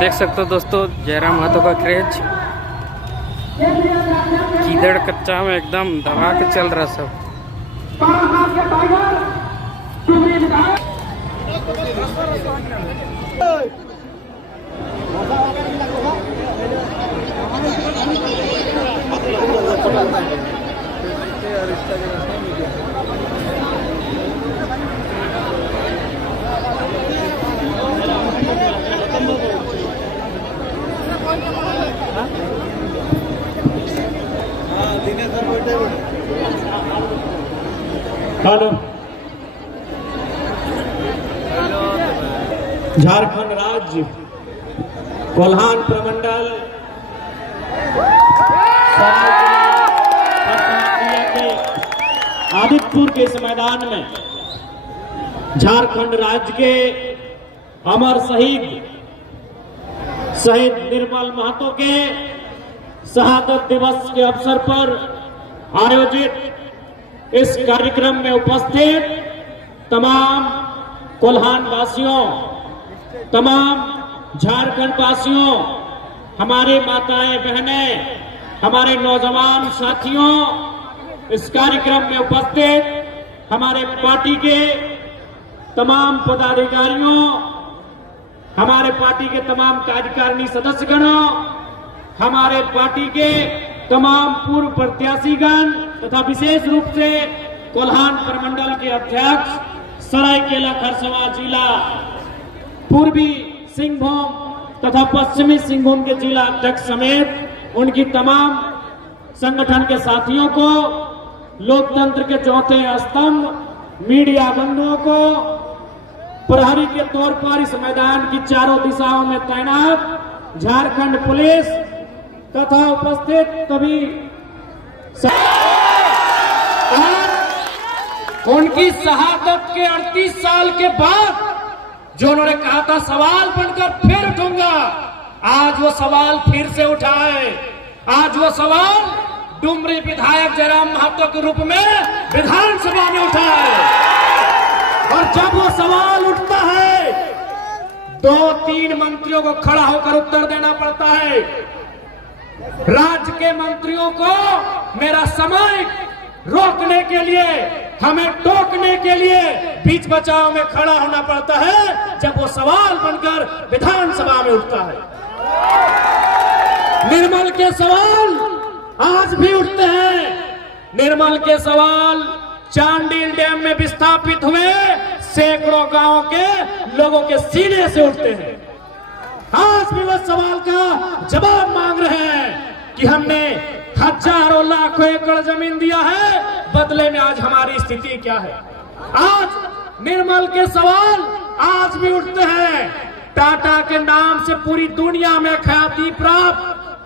देख सकते हो दोस्तों जयराम महतो का क्रेज कीदड़ कच्चा में एकदम दबा के चल रहा सब। हेलो, झारखंड राज्य कोल्हान प्रमंडल के आदित्यपुर के इस मैदान में झारखंड राज्य के अमर शहीद निर्मल महतो के शहादत दिवस के अवसर पर आयोजित इस कार्यक्रम में उपस्थित तमाम कोल्हान वासियों, तमाम झारखंड वासियों, हमारे माताएं बहनें, हमारे नौजवान साथियों, इस कार्यक्रम में उपस्थित हमारे पार्टी के तमाम पदाधिकारियों, हमारे पार्टी के तमाम कार्यकारिणी सदस्यगणों, हमारे पार्टी के तमाम पूर्व प्रत्याशीगण तथा विशेष रूप से कोल्हान प्रमंडल के अध्यक्ष सरायकेला खरसावां जिला, पूर्वी सिंहभूम तथा पश्चिमी सिंहभूम के जिला अध्यक्ष समेत उनकी तमाम संगठन के साथियों को, लोकतंत्र के चौथे स्तंभ मीडिया बंधुओं को, प्रहरी के तौर पर इस मैदान की चारों दिशाओं में तैनात झारखंड पुलिस तथा उपस्थित सभी उनकी शहादत के 38 साल के बाद जो उन्होंने कहा था सवाल बनकर फिर उठूंगा, आज वो सवाल फिर से उठा है। आज वो सवाल डुमरी विधायक जयराम महतो के रूप में विधानसभा में उठा है। और जब वो सवाल उठता है 2-3 मंत्रियों को खड़ा होकर उत्तर देना पड़ता है। राज्य के मंत्रियों को मेरा समय रोकने के लिए, हमें टोकने के लिए बीच बचाव में खड़ा होना पड़ता है जब वो सवाल बनकर विधानसभा में उठता है। निर्मल के सवाल आज भी उठते हैं। निर्मल के सवाल चांडिल डैम में विस्थापित हुए सैकड़ों गांवों के लोगों के सीने से उठते हैं। आज भी वह सवाल का जवाब मांग रहे हैं कि हमने हजारों लाखों एकड़ जमीन दिया है, बदले में आज हमारी स्थिति क्या है। आज निर्मल के सवाल आज भी उठते हैं। टाटा के नाम से पूरी दुनिया में ख्याति प्राप्त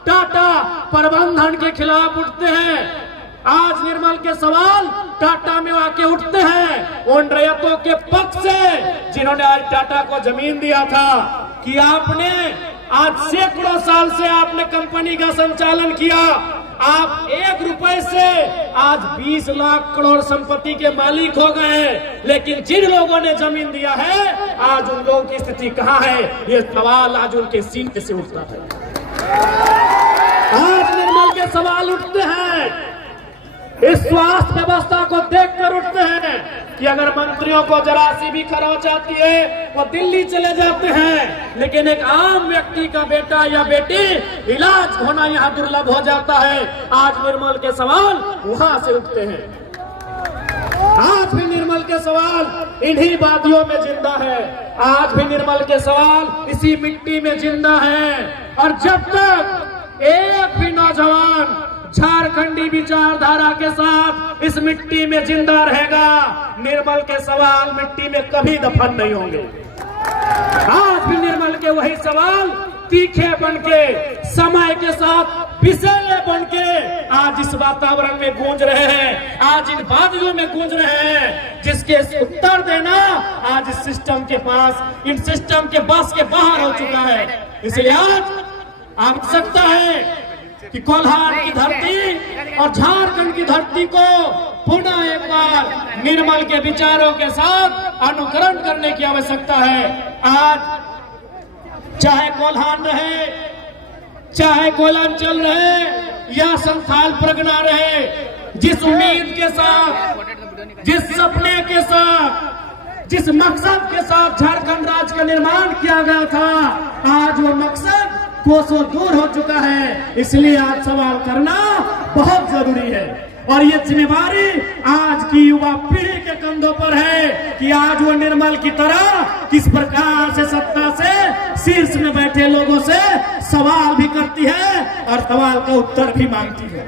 टाटा प्रबंधन के खिलाफ उठते हैं। आज निर्मल के सवाल टाटा में आके उठते हैं उन रैयतों के पक्ष से जिन्होंने आज टाटा को जमीन दिया था कि आपने आज सैकड़ों साल से आपने कंपनी का संचालन किया, आप 1 रुपए से आज 20 लाख करोड़ संपत्ति के मालिक हो गए, लेकिन जिन लोगों ने जमीन दिया है आज उन लोगों की स्थिति कहाँ है, ये सवाल आज उनके सीने से उठता है। आज निर्मल के सवाल उठते हैं, इस स्वास्थ्य व्यवस्था को देखकर उठते हैं कि अगर मंत्रियों को जरा सी भी खरोंच आती है वो दिल्ली चले जाते हैं, लेकिन एक आम व्यक्ति का बेटा या बेटी इलाज होना यहाँ दुर्लभ हो जाता है। आज निर्मल के सवाल वहां से उठते हैं। आज भी निर्मल के सवाल इन्हीं वादियों में जिंदा है। आज भी निर्मल के सवाल इसी मिट्टी में जिंदा है। और जब तक एक भी नौजवान झारखंडी विचारधारा के साथ इस मिट्टी में जिंदा रहेगा, निर्मल के सवाल मिट्टी में कभी दफन नहीं होंगे। आज भी निर्मल के वही सवाल तीखे बनके, समय के साथ विषैले बनके आज इस वातावरण में गूंज रहे हैं, आज इन वादियों में गूंज रहे हैं, जिसके उत्तर देना आज इस सिस्टम के पास, इन सिस्टम के बस के बाहर हो चुका है। इसलिए आज आवश्यकता है कि कोल्हान की धरती और झारखंड की धरती को पुनः एक बार निर्मल के विचारों के साथ अनुकरण करने की आवश्यकता है। आज चाहे कोल्हान रहे, चाहे कोयलांचल रहे या संथाल परगना रहे, जिस उम्मीद के साथ, जिस सपने के साथ, जिस मकसद के साथ झारखंड राज्य का निर्माण किया गया था, आज वो मकसद कोसों दूर हो चुका है। इसलिए आज सवाल करना बहुत जरूरी है और ये जिम्मेवारी आज की युवा पीढ़ी के कंधों पर है कि आज वो निर्मल की तरह किस प्रकार से सत्ता से शीर्ष में बैठे लोगों से सवाल भी करती है और सवाल का उत्तर भी मांगती है।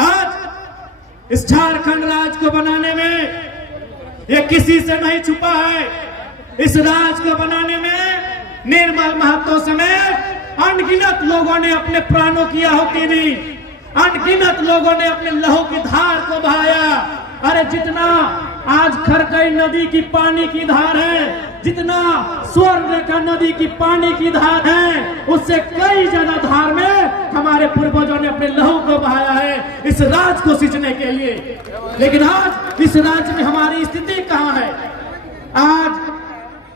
आज इस झारखंड राज्य को बनाने में ये किसी से नहीं छुपा है। इस राज्य को बनाने में निर्मल महतो समेत अनगिनत लोगों ने अपने प्राणों की आहुति दी, अनगिनत लोगों ने अपने लहू की धार को बहाया। अरे जितना आज खरकई नदी की पानी की धार है, जितना स्वर्ण रेखा नदी की पानी की धार है, उससे कई ज्यादा धार में हमारे पूर्वजों ने अपने लहू को बहाया है इस राज्य को सींचने के लिए। लेकिन आज इस राज्य में हमारी स्थिति कहाँ है? आज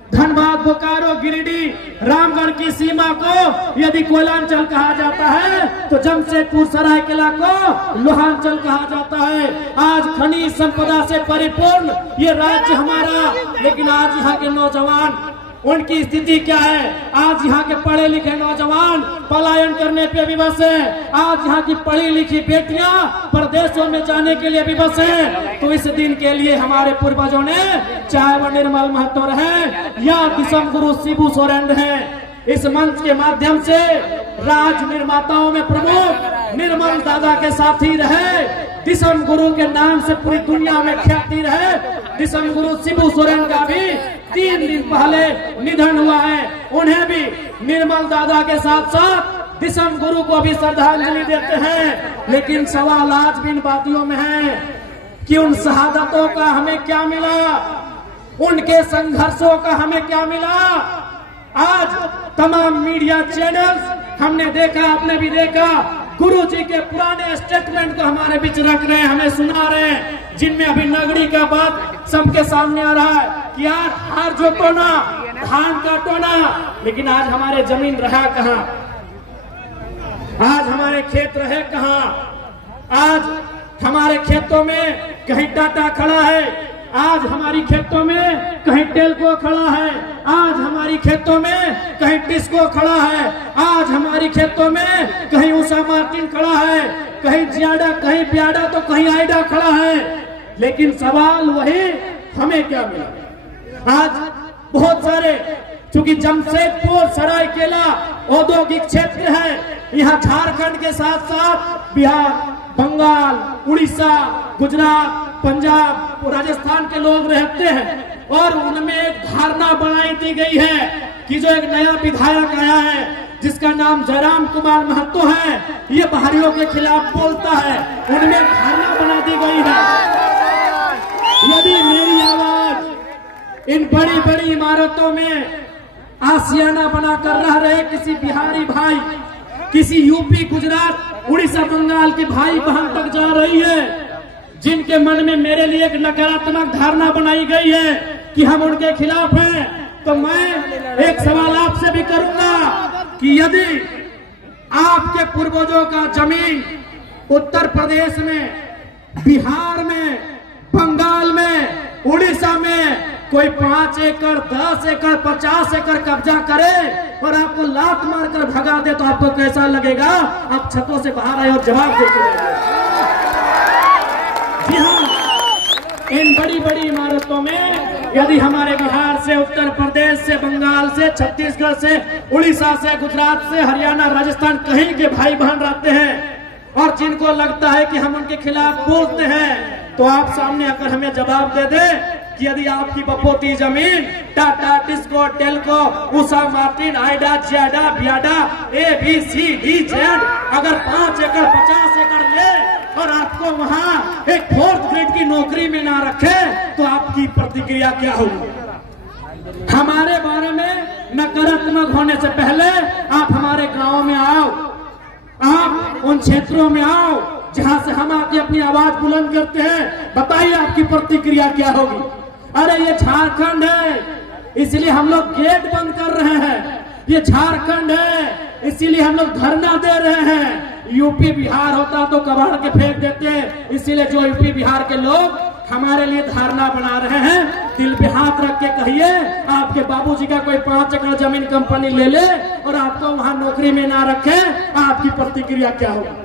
धनबाद, बोकारो, गिरिडीह, रामगढ़ की सीमा को यदि कोयलांचल कहा जाता है तो जमशेदपुर सरायकेला को लोहांचल कहा जाता है। आज खनिज संपदा से परिपूर्ण ये राज्य हमारा, लेकिन आज यहाँ के नौजवान, उनकी स्थिति क्या है? आज यहाँ के पढ़े लिखे नौजवान पलायन करने पे विवश है। आज यहाँ की पढ़ी लिखी बेटियां प्रदेशों में जाने के लिए विवश है। तो इस दिन के लिए हमारे पूर्वजों ने, चाहे वह निर्मल महतो रहे या दिसम गुरु शिबू सोरेन है, इस मंच के माध्यम से राज निर्माताओं में प्रमुख निर्मल दादा के साथी रहे, दिसम गुरु के नाम से पूरी दुनिया में ख्याति रहे। दिसम गुरु शिबू सोरेन का भी 3 दिन पहले निधन हुआ है। उन्हें भी निर्मल दादा के साथ साथ दिसम गुरु को भी श्रद्धांजलि देते हैं। लेकिन सवाल आज भी इन बातियों में है कि उन शहादतों का हमें क्या मिला, उनके संघर्षों का हमें क्या मिला। आज तमाम मीडिया चैनल्स हमने देखा, आपने भी देखा, गुरुजी के पुराने स्टेटमेंट को हमारे बीच रख रहे हैं, हमें सुना रहे हैं, जिनमें अभी नगरी का बात सबके सामने आ रहा है कि आज हार जोतो ना, धान काटो ना। लेकिन आज हमारे जमीन रहा कहाँ? आज हमारे खेत रहे कहाँ? आज हमारे खेतों में कहीं टाटा खड़ा है, आज हमारी खेतों में कहीं टेल्को खड़ा है, आज हमारी खेतों में कहीं टिस्को खड़ा है, आज हमारी खेतों में कहीं उषा मार्टिन खड़ा है, कहीं जियाडा, कहीं ब्याडा, तो कहीं आइडा खड़ा है। लेकिन सवाल वही, हमें क्या मिला? आज बहुत सारे, चूंकि जमशेदपुर सरायकेला औद्योगिक क्षेत्र है, यहाँ झारखंड के साथ साथ बिहार, बंगाल, उड़ीसा, गुजरात, पंजाब, राजस्थान के लोग रहते हैं और उनमें एक धारणा बनाई दी गई है कि जो एक नया विधायक आया है जिसका नाम जयराम कुमार महतो है, ये बाहरियों के खिलाफ बोलता है, उनमें धारणा बना दी गई है। यदि मेरी आवाज इन बड़ी बड़ी इमारतों में आशियाना बनाकर रह रहे किसी बिहारी भाई, किसी यूपी, गुजरात, उड़ीसा, बंगाल के भाई बहन तक जा रही है, जिनके मन में मेरे लिए एक नकारात्मक धारणा बनाई गई है कि हम उनके खिलाफ हैं, तो मैं एक सवाल आपसे भी करूंगा कि यदि आपके पूर्वजों का जमीन उत्तर प्रदेश में, बिहार में, बंगाल में, उड़ीसा में कोई 5 एकड़, 10 एकड़, 50 एकड़ कब्जा करे और आपको लात मारकर भगा दे, तो आपको कैसा लगेगा? आप छतों से बाहर आए और जवाब देते। जी हाँ, इन बड़ी बड़ी इमारतों में यदि हमारे बिहार से, उत्तर प्रदेश से, बंगाल से, छत्तीसगढ़ से, उड़ीसा से, गुजरात से, हरियाणा, राजस्थान, कहीं के भाई बहन रहते हैं और जिनको लगता है कि हम उनके खिलाफ बोलते हैं, तो आप सामने आकर हमें जवाब दे दे कि यदि आपकी बपोती जमीन टाटा, टिस्को, टेल्को, उषा मार्टिन, आइडा, जियाडा, बियाडा, ABCD अगर 5 एकड़, 50 एकड़ ले और आपको वहां एक 4th ग्रेड की नौकरी में ना रखे, तो आपकी प्रतिक्रिया क्या होगी? हमारे बारे में नकारात्मक होने से पहले आप हमारे गांव में आओ, आप उन क्षेत्रों में आओ जहां से हम आके अपनी आवाज बुलंद करते हैं, बताइए आपकी प्रतिक्रिया क्या होगी? अरे ये झारखंड है, इसलिए हम लोग गेट बंद कर रहे हैं। ये झारखंड है, इसीलिए हम लोग धरना दे रहे हैं। यूपी बिहार होता तो कबाड़ के फेंक देते, इसीलिए जो यूपी बिहार के लोग हमारे लिए धारणा बना रहे हैं, दिल पे हाथ रख के कहिए आपके बाबूजी का कोई 5 एकड़ जमीन कंपनी ले ले और आपको वहां नौकरी में ना रखे, आपकी प्रतिक्रिया क्या होगी?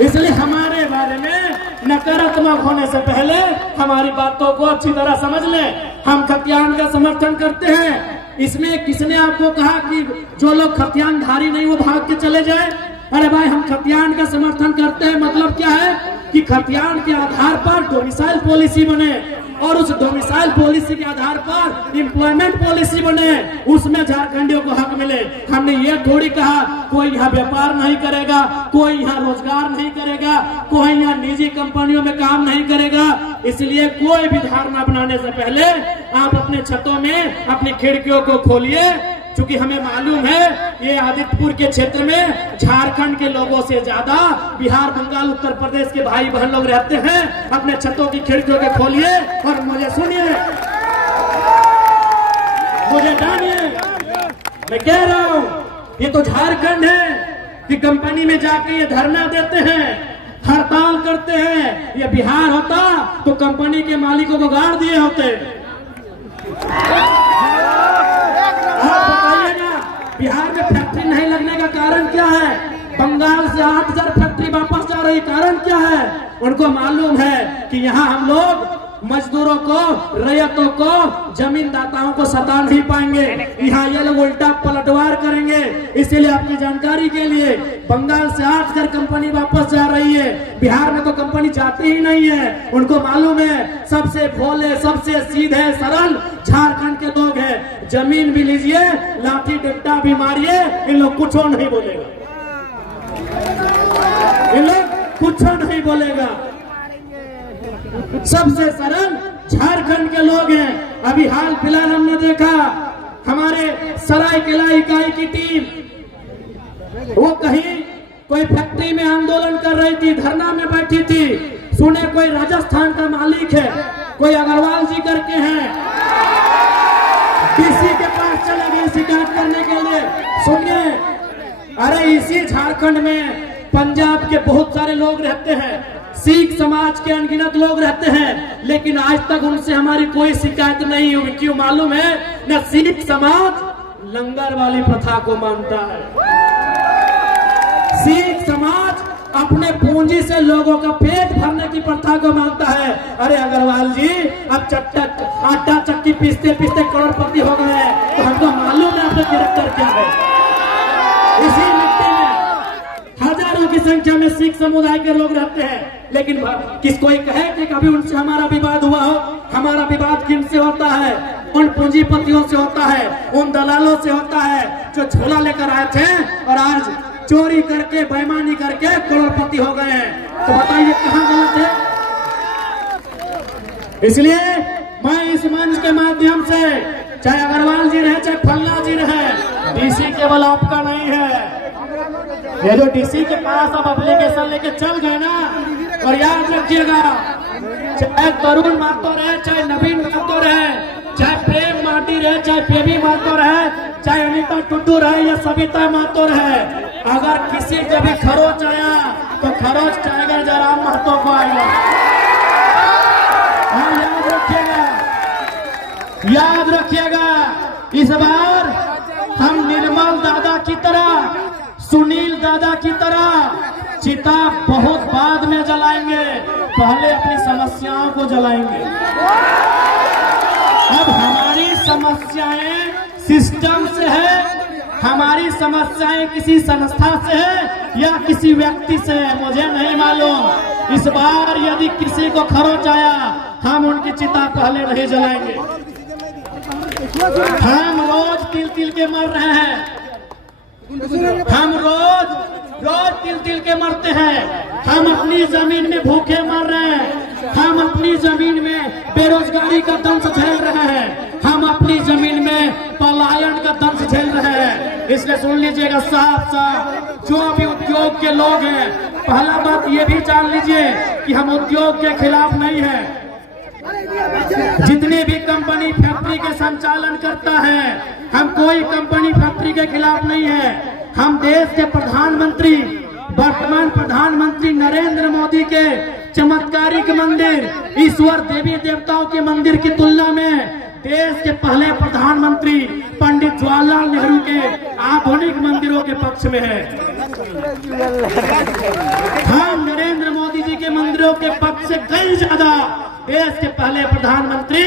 इसलिए हमारे बारे में नकारात्मक होने से पहले हमारी बातों को अच्छी तरह समझ लें। हम खतियान का समर्थन करते हैं। इसमें किसने आपको कहा कि जो लोग खतियानधारी नहीं वो भाग के चले जाए? अरे भाई, हम खतियान का समर्थन करते हैं, मतलब क्या है कि खतियान के आधार पर डोमिसाइल पॉलिसी बने और उस डोमिसाइल पॉलिसी के आधार पर एम्प्लॉयमेंट पॉलिसी बने, उसमें झारखंडियों को हक मिले। हमने ये थोड़ी कहा कोई यहाँ व्यापार नहीं करेगा, कोई यहाँ रोजगार नहीं करेगा, कोई यहाँ निजी कंपनियों में काम नहीं करेगा। इसलिए कोई भी धारणा बनाने से पहले आप अपने छतों में अपनी खिड़कियों को खोलिए, क्योंकि हमें मालूम है ये आदित्यपुर के क्षेत्र में झारखंड के लोगों से ज्यादा बिहार, बंगाल, उत्तर प्रदेश के भाई बहन लोग रहते हैं। अपने छतों की खिड़कियों के खोलिए और मुझे सुनिए, मुझे जानिए, मैं कह रहा हूँ ये तो झारखंड है कि कंपनी में जाके ये धरना देते हैं, हड़ताल करते हैं। ये बिहार होता तो कंपनी के मालिकों को गाड़ दिए होते। बिहार में फैक्ट्री नहीं लगने का कारण क्या है? बंगाल से 8000 फैक्ट्री वापस जा रही, कारण क्या है? उनको मालूम है कि यहाँ हम लोग मजदूरों को, रैयतों को, जमींदाताओं को सता नहीं पाएंगे, यहाँ ये लोग उल्टा पलटवार करेंगे। इसीलिए आपकी जानकारी के लिए बंगाल से 8000 कंपनी वापस जा रही है, बिहार में तो कंपनी जाती ही नहीं है। उनको मालूम है सबसे भोले, सबसे सीधे सरल झारखंड के लोग हैं। जमीन भी लीजिए, लाठी डंडा भी मारिए, इन लोग कुछ नहीं बोलेगा, इन लोग कुछ नहीं बोलेगा। सबसे सरल झारखंड के लोग हैं। अभी हाल फिलहाल हमने देखा हमारे सरायकेला इकाई की टीम, वो कहीं कोई फैक्ट्री में आंदोलन कर रही थी, धरना में बैठी थी। सुने कोई राजस्थान का मालिक है, कोई अग्रवाल जी करके हैं, डीसी के पास चले गए शिकायत करने के लिए। सुनिए, अरे इसी झारखंड में पंजाब के बहुत सारे लोग रहते हैं, सिख समाज के अनगिनत लोग रहते हैं, लेकिन आज तक उनसे हमारी कोई शिकायत नहीं हुई। क्यों मालूम है? न सिख समाज लंगर वाली प्रथा को मानता है, सिख समाज अपने पूंजी से लोगों का पेट भरने की प्रथा को मानता है। अरे अग्रवाल जी, अब आटा चक्की पीसते पीसते करोड़पति हो गए हैं, तो हमको मालूम है आपका कैरेक्टर क्या है। इसी मिट्टी में हजारों की संख्या में सिख समुदाय के लोग रहते हैं, लेकिन किस कोई कहे कि कभी उनसे हमारा विवाद हुआ हो? हमारा विवाद किनसे होता है? उन पूंजीपतियों से होता है, उन दलालों से होता है जो झोला लेकर आए थे और आज चोरी करके, बेईमानी करके करोड़पति हो गए हैं। तो बताइए कहाँ गलत है? इसलिए मैं इस मंच के माध्यम से, चाहे अग्रवाल जी रहे चाहे फल्ला जी रहे, डीसी केवल आपका नहीं है। ये जो डीसी के पास अब एप्लीकेशन लेके चल गए ना, और याद रखिएगा, चाहे तरुण महतो रहे, चाहे नवीन महतो रहे, चाहे प्रेम माटी रहे, चाहे बेबी महतो रहे, चाहे अनिता टुड्डू रहे या सविता महतो रहे, अगर किसी को भी खरोच आया तो खरोच टाइगर जयराम महतो को आएगा। याद रखिएगा, याद रखिएगा, इस बार हम निर्मल दादा की तरह, सुनील दादा की तरह चिता बहुत बाद में जलाएंगे, पहले अपनी समस्याओं को जलाएंगे। अब हमारी समस्याएं सिस्टम से है, हमारी समस्याएं किसी संस्था से है या किसी व्यक्ति से है, मुझे नहीं मालूम। इस बार यदि किसी को खरोच आया, हम उनकी चिता पहले नहीं जलाएंगे। हम रोज तिल तिल के मर रहे हैं, हम रोज तिल तिल के मरते हैं। हम अपनी जमीन में भूखे मर रहे हैं, हम अपनी जमीन में बेरोजगारी का दंश झेल रहे हैं, हम अपनी जमीन में पलायन का दंश झेल रहे हैं। इसलिए सुन लीजिएगा साफ साफ, जो भी उद्योग के लोग हैं, पहला बात ये भी जान लीजिए कि हम उद्योग के खिलाफ नहीं है, जितने भी कंपनी फैक्ट्री के संचालन करता है, हम कोई कंपनी फैक्ट्री के खिलाफ नहीं है। हम देश के प्रधानमंत्री, वर्तमान प्रधानमंत्री नरेंद्र मोदी के चमत्कारिक मंदिर, ईश्वर देवी देवताओं के मंदिर की तुलना में देश के पहले प्रधानमंत्री पंडित जवाहरलाल नेहरू के आधुनिक मंदिरों के पक्ष में है। हम नरेंद्र मोदी जी के मंदिरों के पक्ष से कई ज्यादा देश के पहले प्रधानमंत्री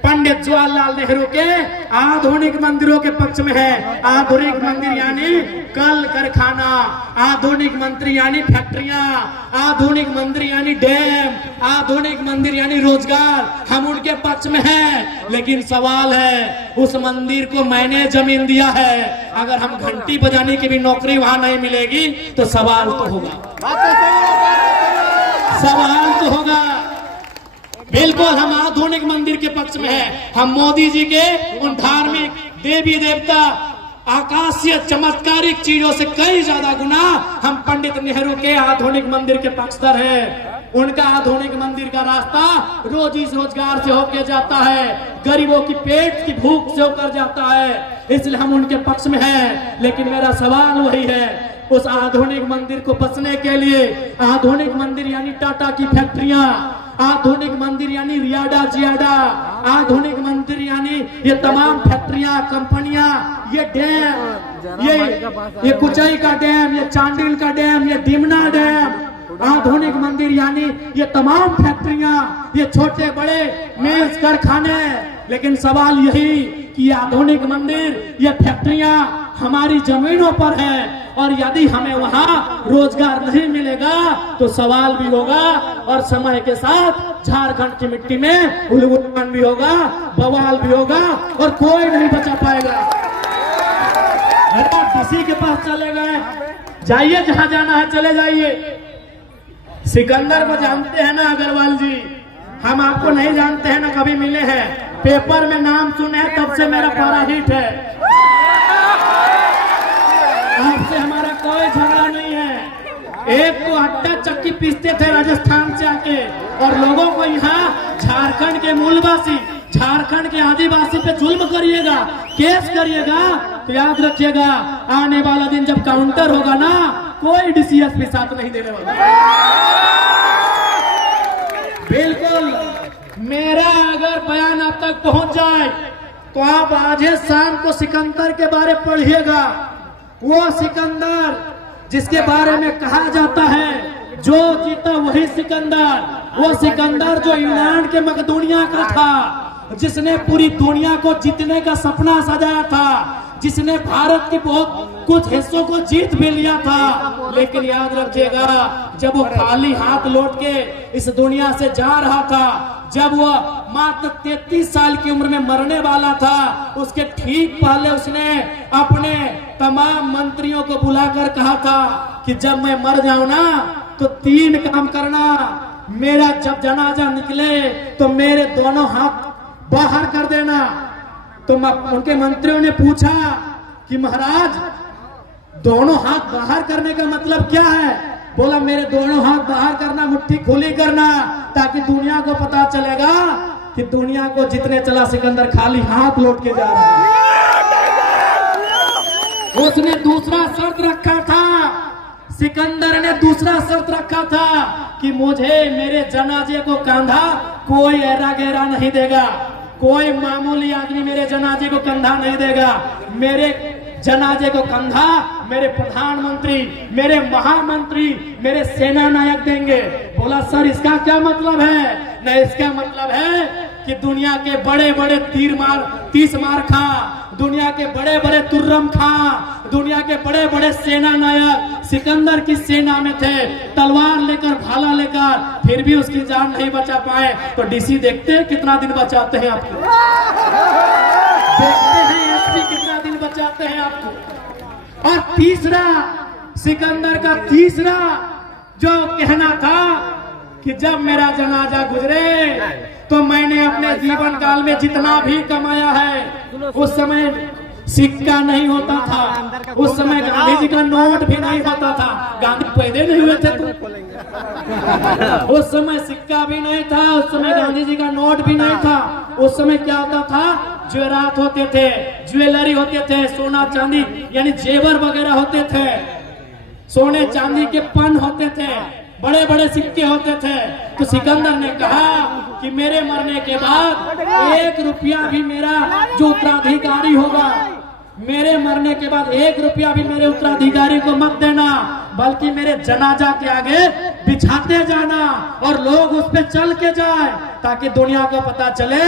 पंडित जवाहरलाल नेहरू के आधुनिक मंदिरों के पक्ष में है। आधुनिक मंदिर यानी कल कारखाना, आधुनिक मंदिर यानी फैक्ट्रियां, आधुनिक मंदिर यानी डैम, आधुनिक मंदिर यानी रोजगार, हम उनके पक्ष में हैं। लेकिन सवाल है, उस मंदिर को मैंने जमीन दिया है, अगर हम घंटी बजाने की भी नौकरी वहां नहीं मिलेगी तो सवाल तो होगा, सवाल तो होगा। बिल्कुल हम आधुनिक मंदिर के पक्ष में हैं। हम मोदी जी के उन धार्मिक देवी देवता आकाशीय चमत्कारिक चीजों से कई ज्यादा गुना हम पंडित नेहरू के आधुनिक मंदिर के पक्षधर हैं। उनका आधुनिक मंदिर का रास्ता रोजी रोजगार से होकर जाता है, गरीबों की पेट की भूख से होकर जाता है, इसलिए हम उनके पक्ष में हैं। लेकिन मेरा सवाल वही है, उस आधुनिक मंदिर को बचने के लिए, आधुनिक मंदिर यानी टाटा की फैक्ट्रियां, आधुनिक मंदिर यानी रियाडा जियाडा, आधुनिक मंदिर यानी ये तमाम फैक्ट्रियां, कंपनियां, ये डैम, ये कुचाई का डैम, ये चांडिल का डैम, ये डिमना डैम, आधुनिक मंदिर यानी ये तमाम फैक्ट्रियां, ये छोटे बड़े मेज कारखाने। लेकिन सवाल यही कि आधुनिक मंदिर, ये फैक्ट्रियां हमारी जमीनों पर है और यदि हमें वहां रोजगार नहीं मिलेगा तो सवाल भी होगा और समय के साथ झारखंड की मिट्टी में उलगुलान भी होगा, बवाल भी होगा और कोई नहीं बचा पाएगा। अगर किसी के पास चले गए, जाइए जहां जाना है चले जाइए। सिकंदर को जानते हैं ना अग्रवाल जी, हम आपको नहीं जानते हैं ना कभी मिले हैं, पेपर में नाम सुने तब से मेरा पारा हिट है। आपसे हमारा कोई झगड़ा नहीं है। एक तो आटा चक्की पीसते थे राजस्थान से आके और लोगों को यहाँ झारखंड के मूलवासी, झारखंड के आदिवासी पे जुल्म करिएगा, केस करिएगा तो याद रखिएगा आने वाला दिन जब काउंटर होगा ना, कोई डीसीएस भी साथ नहीं देने वाला। बिल्कुल मेरा अगर बयान आप तक पहुंच जाए तो आप आज शाम को सिकंदर के बारे पढ़िएगा। वो सिकंदर जिसके बारे में कहा जाता है जो जीता वही सिकंदर, वो सिकंदर जो इंग्लैंड के मकदूनिया का था, जिसने पूरी दुनिया को जीतने का सपना सजाया था, जिसने भारत के बहुत कुछ हिस्सों को जीत भी लिया था। लेकिन याद रखिएगा जब वो खाली हाथ लौट के इस दुनिया से जा रहा था, जब वो मात्र 33 साल की उम्र में मरने वाला था, उसके ठीक पहले उसने अपने तमाम मंत्रियों को बुलाकर कहा था कि जब मैं मर जाऊं ना तो 3 काम करना, मेरा जब जनाजा निकले तो मेरे दोनों हाथ बाहर कर देना। तो उनके मंत्रियों ने पूछा कि महाराज दोनों हाथ बाहर करने का मतलब क्या है? बोला मेरे दोनों हाथ बाहर करना, मुट्ठी खुली करना, ताकि दुनिया को पता चलेगा कि दुनिया को जितने चला सिकंदर खाली हाथ लौट के जा रहा है। उसने दूसरा शर्त रखा था, सिकंदर ने दूसरा शर्त रखा था कि मुझे मेरे जनाजे को कंधा कोई ऐरा गहरा नहीं देगा, कोई मामूली आदमी मेरे जनाजे को कंधा नहीं देगा, मेरे जनाजे को कंधा मेरे प्रधानमंत्री, मेरे महामंत्री, मेरे सेना नायक देंगे। बोला सर इसका क्या मतलब है? नहीं, इसका मतलब है कि दुनिया के बड़े बड़े तीस मार खा, दुनिया के बड़े बड़े तुर्रम खा, दुनिया के बड़े बड़े सेना नायक सिकंदर की सेना में थे, तलवार लेकर भाला लेकर, फिर भी उसकी जान नहीं बचा पाए। तो डीसी देखते हैं कितना दिन बचाते हैं आपको, देखते हैं एसपी कितना दिन बचाते हैं आपको। और तीसरा, सिकंदर का तीसरा जो कहना था कि जब मेरा जनाजा गुजरे तो मैंने अपने जीवन काल में जितना भी कमाया है, उस समय सिक्का नहीं होता था, उस समय गांधी जी का नोट भी नहीं होता था। गांधी पैदा नहीं हुए थे तो उस समय सिक्का भी नहीं था, उस समय गांधी जी का नोट भी नहीं था। उस समय क्या होता था, ज्वेरात होते थे, ज्वेलरी होते थे, सोना चांदी यानी जेवर वगैरह होते थे, सोने चांदी के पन होते थे, बड़े बड़े सिक्के होते थे। तो सिकंदर ने कहा कि मेरे मरने के बाद 1 रुपया भी मेरा जो उत्तराधिकारी होगा, मेरे मरने के बाद 1 रुपया भी मेरे उत्तराधिकारी को मत देना, बल्कि मेरे जनाजा के आगे बिछाते जाना और लोग उस पे चल के जाए, ताकि दुनिया को पता चले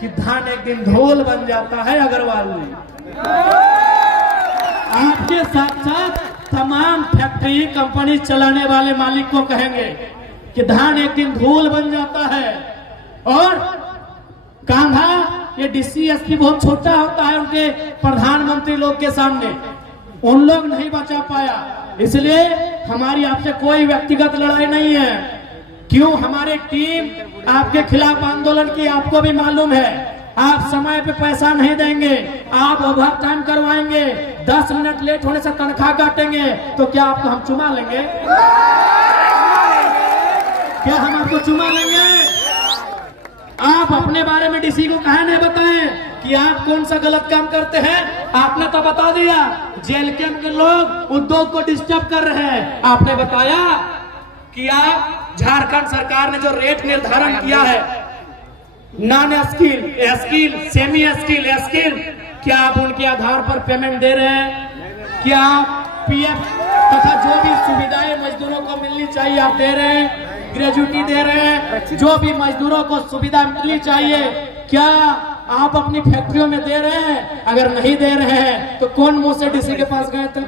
कि धान एक दिन धूल बन जाता है। अग्रवाल ने आपके साथ साथ तमाम फैक्ट्री कंपनी चलाने वाले मालिक को कहेंगे कि धान एक दिन धूल बन जाता है। और कांधा ये डीसी एसपी बहुत छोटा होता है उनके प्रधानमंत्री लोग के सामने, उन लोग नहीं बचा पाया। इसलिए हमारी आपसे कोई व्यक्तिगत लड़ाई नहीं है। क्यों हमारी टीम आपके खिलाफ आंदोलन की, आपको भी मालूम है। आप समय पे पैसा नहीं देंगे, आप ओवर टाइम करवाएंगे, 10 मिनट लेट होने से तनख्वाह काटेंगे, तो क्या आपको हम चुमा लेंगे? क्या हम आपको चुमा लेंगे? आप अपने बारे में डीसी को कहा नहीं बताएं कि आप कौन सा गलत काम करते हैं? आपने तो बता दिया जेल के लोग उद्योग को डिस्टर्ब कर रहे हैं। आपने बताया कि आप झारखंड सरकार ने जो रेट निर्धारण किया है, non skill, skill, semi skill, skill, क्या आप उनके आधार पर पेमेंट दे रहे हैं? क्या आप पीएफ तथा जो भी सुविधाएं मजदूरों को मिलनी चाहिए आप दे रहे हैं? ग्रेजुटी दे रहे हैं? जो भी मजदूरों को सुविधा मिलनी चाहिए क्या आप अपनी फैक्ट्रियों में दे रहे हैं? अगर नहीं दे रहे हैं तो कौन मुंह से डीसी के पास गए थे?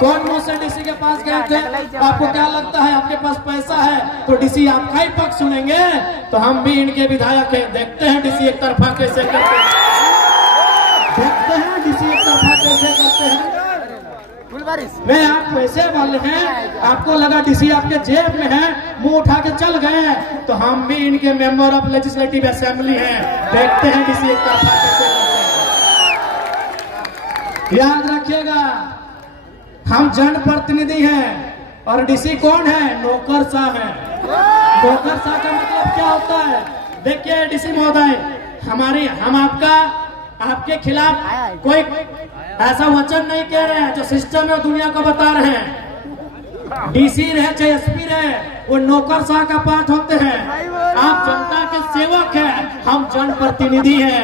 कौन मुंह से डीसी के पास गए थे? आपको क्या लगता है आपके पास पैसा है तो डीसी आपका ही पक्ष सुनेंगे? तो हम भी इनके विधायक हैं, देखते हैं डीसी एक तरफा कैसे करते हैं, देखते हैं डीसी एक तरफा कैसे करते हैं। मैं आप पैसे वाले हैं, आपको लगा डीसी आपके जेब में है, मुंह उठा के चल गए, तो हम भी इनके मेंबर ऑफ लेजिस्लेटिव असेंबली हैं, देखते हैं डीसी एक तरफा कैसे करते हैं। याद रखिएगा हम जनप्रतिनिधि हैं और डीसी कौन है? नौकरशाह है। नौकरशाह का मतलब क्या होता है? देखिए डीसी महोदय, हम आपके खिलाफ कोई ऐसा वचन नहीं कह रहे हैं, जो सिस्टम है दुनिया को बता रहे हैं। डीसी रहे चाहे एसपी रहे, वो नौकरशाह का पाठ होते हैं। आप जनता के सेवक हैं, हम जनप्रतिनिधि हैं,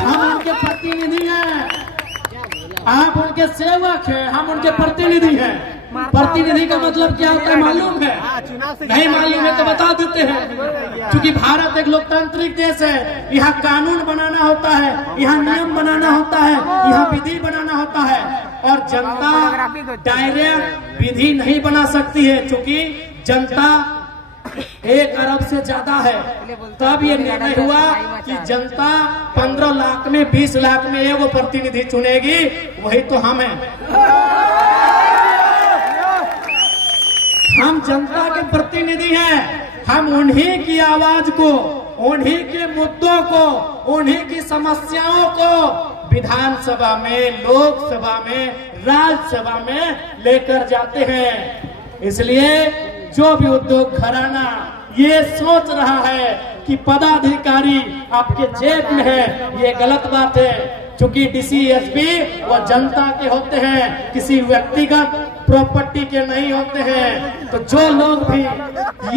हम उनके प्रतिनिधि हैं। आप उनके सेवक हैं, हम उनके प्रतिनिधि हैं। प्रतिनिधि का मतलब क्या होता है मालूम है? नहीं मालूम है तो बता देते हैं। क्योंकि भारत एक लोकतांत्रिक देश है, यहाँ कानून बनाना होता है, यहाँ नियम बनाना होता है, यहाँ विधि बनाना होता है, और जनता डायरेक्ट विधि नहीं बना सकती है। क्योंकि जनता 1 अरब से ज्यादा है। तब ये निर्णय हुआ कि जनता 15 लाख में 20 लाख में वो प्रतिनिधि चुनेगी, वही तो हम हैं। हम जनता के प्रतिनिधि हैं। हम उन्हीं की आवाज को, उन्हीं के मुद्दों को, उन्हीं की समस्याओं को विधानसभा में, लोकसभा में, राज्यसभा में लेकर जाते हैं। इसलिए जो भी उद्योग घराना ये सोच रहा है कि पदाधिकारी आपके जेब में है, ये गलत बात है। क्योंकि डीसी एसपी वो जनता के होते हैं, किसी व्यक्तिगत प्रॉपर्टी के नहीं होते हैं। तो जो लोग भी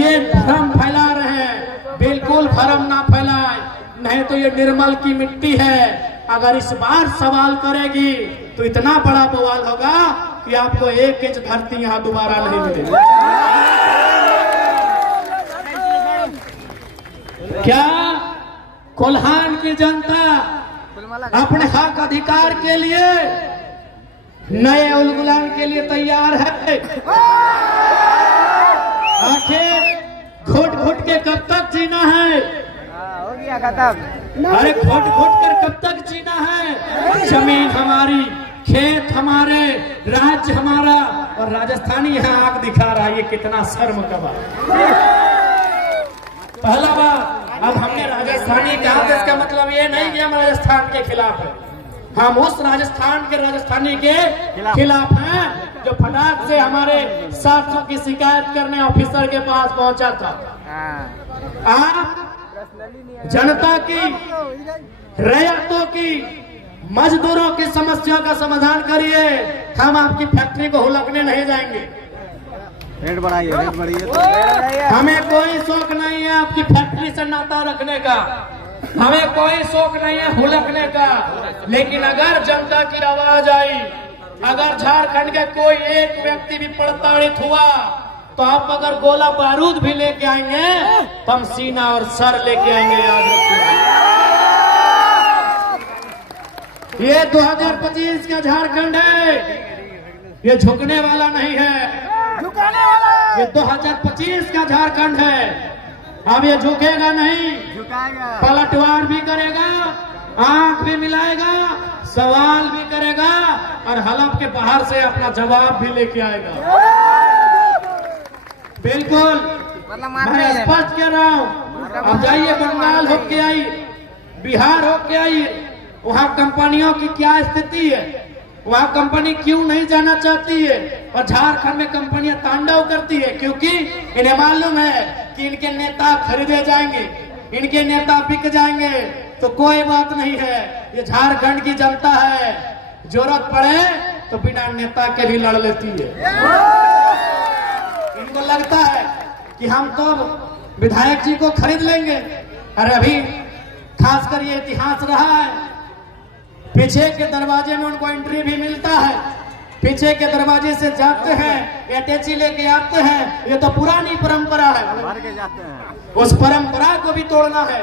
ये भ्रम फैला रहे हैं, बिल्कुल भ्रम ना फैलाए, नहीं तो ये निर्मल की मिट्टी है। अगर इस बार सवाल करेगी तो इतना बड़ा बवाल होगा कि आपको 1 इंच धरती यहाँ दोबारा नहीं मिलेगी। क्या कोल्हान की जनता अपने हक अधिकार के लिए नए उलगुलान के लिए तैयार है? आखिर घुट घुट के कब तक जीना है? हो गया खत्म। अरे घुट घुट कर कब तक जीना है? जमीन हमारी, खेत हमारे, राज्य हमारा, और राजस्थानी यहाँ आग दिखा रहा है। ये कितना शर्म का बात। पहला बात, अब हमने राजस्थानी कहा तो इसका मतलब ये नहीं कि हम राजस्थान के खिलाफ है। हम उस राजस्थानी के खिलाफ हैं जो फटाक से हमारे 700 की शिकायत करने ऑफिसर के पास पहुंचा था। आप जनता की, रैयतों की, मजदूरों की समस्या का समाधान करिए। हम आपकी फैक्ट्री को हुलकने नहीं जाएंगे। रेट बढ़ाइए। हमें कोई शौक नहीं है आपकी फैक्ट्री से नाता रखने का, हमें कोई शौक नहीं है हुलकने का। लेकिन अगर जनता की आवाज आई, अगर झारखंड के कोई एक व्यक्ति भी प्रताड़ित हुआ तो आप अगर गोला बारूद भी लेके आएंगे तो हम सीना और सर लेके आएंगे। याद रखिए, ये 2025 का झारखंड है, ये झुकने वाला नहीं है। झुकाने वाला ये 2025 का झारखंड है। अब ये झुकेगा नहीं, झुकाएगा, पलटवार भी करेगा, आंख भी मिलाएगा, सवाल भी करेगा और हलफ के बाहर से अपना जवाब भी लेके आएगा। बिल्कुल, मैं स्पष्ट कह रहा हूँ। अब जाइए बंगाल होके आई, बिहार होके आई, वहाँ कंपनियों की क्या स्थिति है, वहाँ कंपनी क्यों नहीं जाना चाहती है और झारखंड में कंपनियां तांडव करती है, क्योंकि इन्हें मालूम है कि इनके नेता खरीदे जाएंगे, इनके नेता बिक जाएंगे। तो कोई बात नहीं है, ये झारखंड की जनता है, जरूरत पड़े तो बिना नेता के भी लड़ लेती है। इनको लगता है कि हम तो विधायक जी को खरीद लेंगे। अरे अभी खासकर ये इतिहास रहा है, पीछे के दरवाजे में उनको एंट्री भी मिलता है, पीछे के दरवाजे से जाते हैं, अटैची लेके आते हैं। ये तो पुरानी परंपरा है, उस परंपरा को भी तोड़ना है,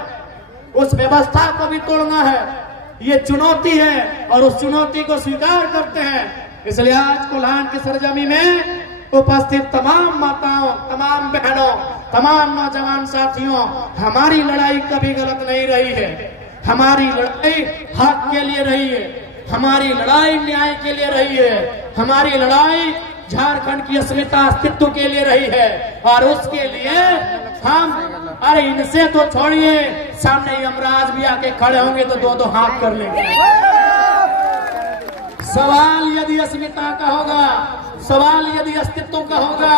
उस व्यवस्था को भी तोड़ना है। ये चुनौती है और उस चुनौती को स्वीकार करते हैं। इसलिए आज कोल्हान की सरजमी में उपस्थित तमाम माताओं, तमाम बहनों, तमाम नौजवान साथियों, हमारी लड़ाई कभी गलत नहीं रही है। हमारी लड़ाई हक के लिए रही है, हमारी लड़ाई न्याय के लिए रही है, हमारी लड़ाई झारखंड की अस्मिता, अस्तित्व के लिए रही है। और उसके लिए हम, अरे इनसे तो छोड़िए, सामने यमराज भी आके खड़े होंगे तो दो दो हाथ कर लेंगे। सवाल यदि अस्मिता का होगा, सवाल यदि अस्तित्व का होगा,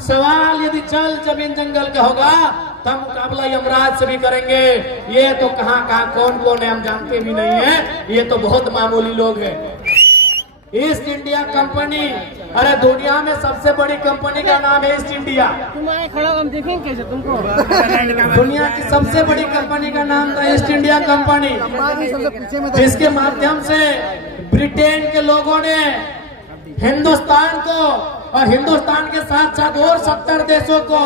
सवाल यदि जल जमीन जंगल का होगा, तब मुकाबला यमराज से भी करेंगे। ये तो कहाँ कौन कौन है हम जानते भी नहीं है, ये तो बहुत मामूली लोग हैं। ईस्ट इंडिया कंपनी, अरे दुनिया में सबसे बड़ी कंपनी का नाम है ईस्ट इंडिया। तुम आए खड़ा, हम देखेंगे कैसे तुमको। दुनिया की सबसे बड़ी कंपनी का नाम था ईस्ट इंडिया कंपनी, जिसके माध्यम से ब्रिटेन के लोगों ने हिंदुस्तान को और हिंदुस्तान के साथ साथ और 70 देशों को,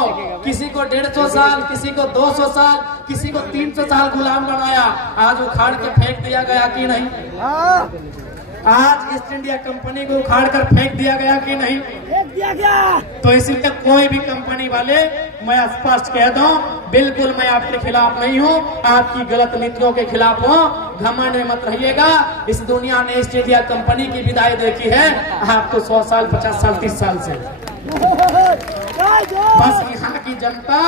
किसी को 150 साल, किसी को 200 साल, किसी को 300 साल गुलाम बनाया। आज उखाड़ के फेंक दिया गया कि नहीं? आज ईस्ट इंडिया कंपनी को उखाड़ कर फेंक दिया गया कि नहीं? फेंक दिया गया। तो इसलिए कोई भी कंपनी वाले, मैं स्पष्ट कह दूं, बिल्कुल मैं आपके खिलाफ नहीं हूं, आपकी गलत नीतियों के खिलाफ हूं। घमंड में मत रहिएगा। इस दुनिया ने ईस्ट इंडिया कंपनी की विदाई देखी है, आपको 100 साल, 50 साल, 30 साल से। बस यहाँ की जनता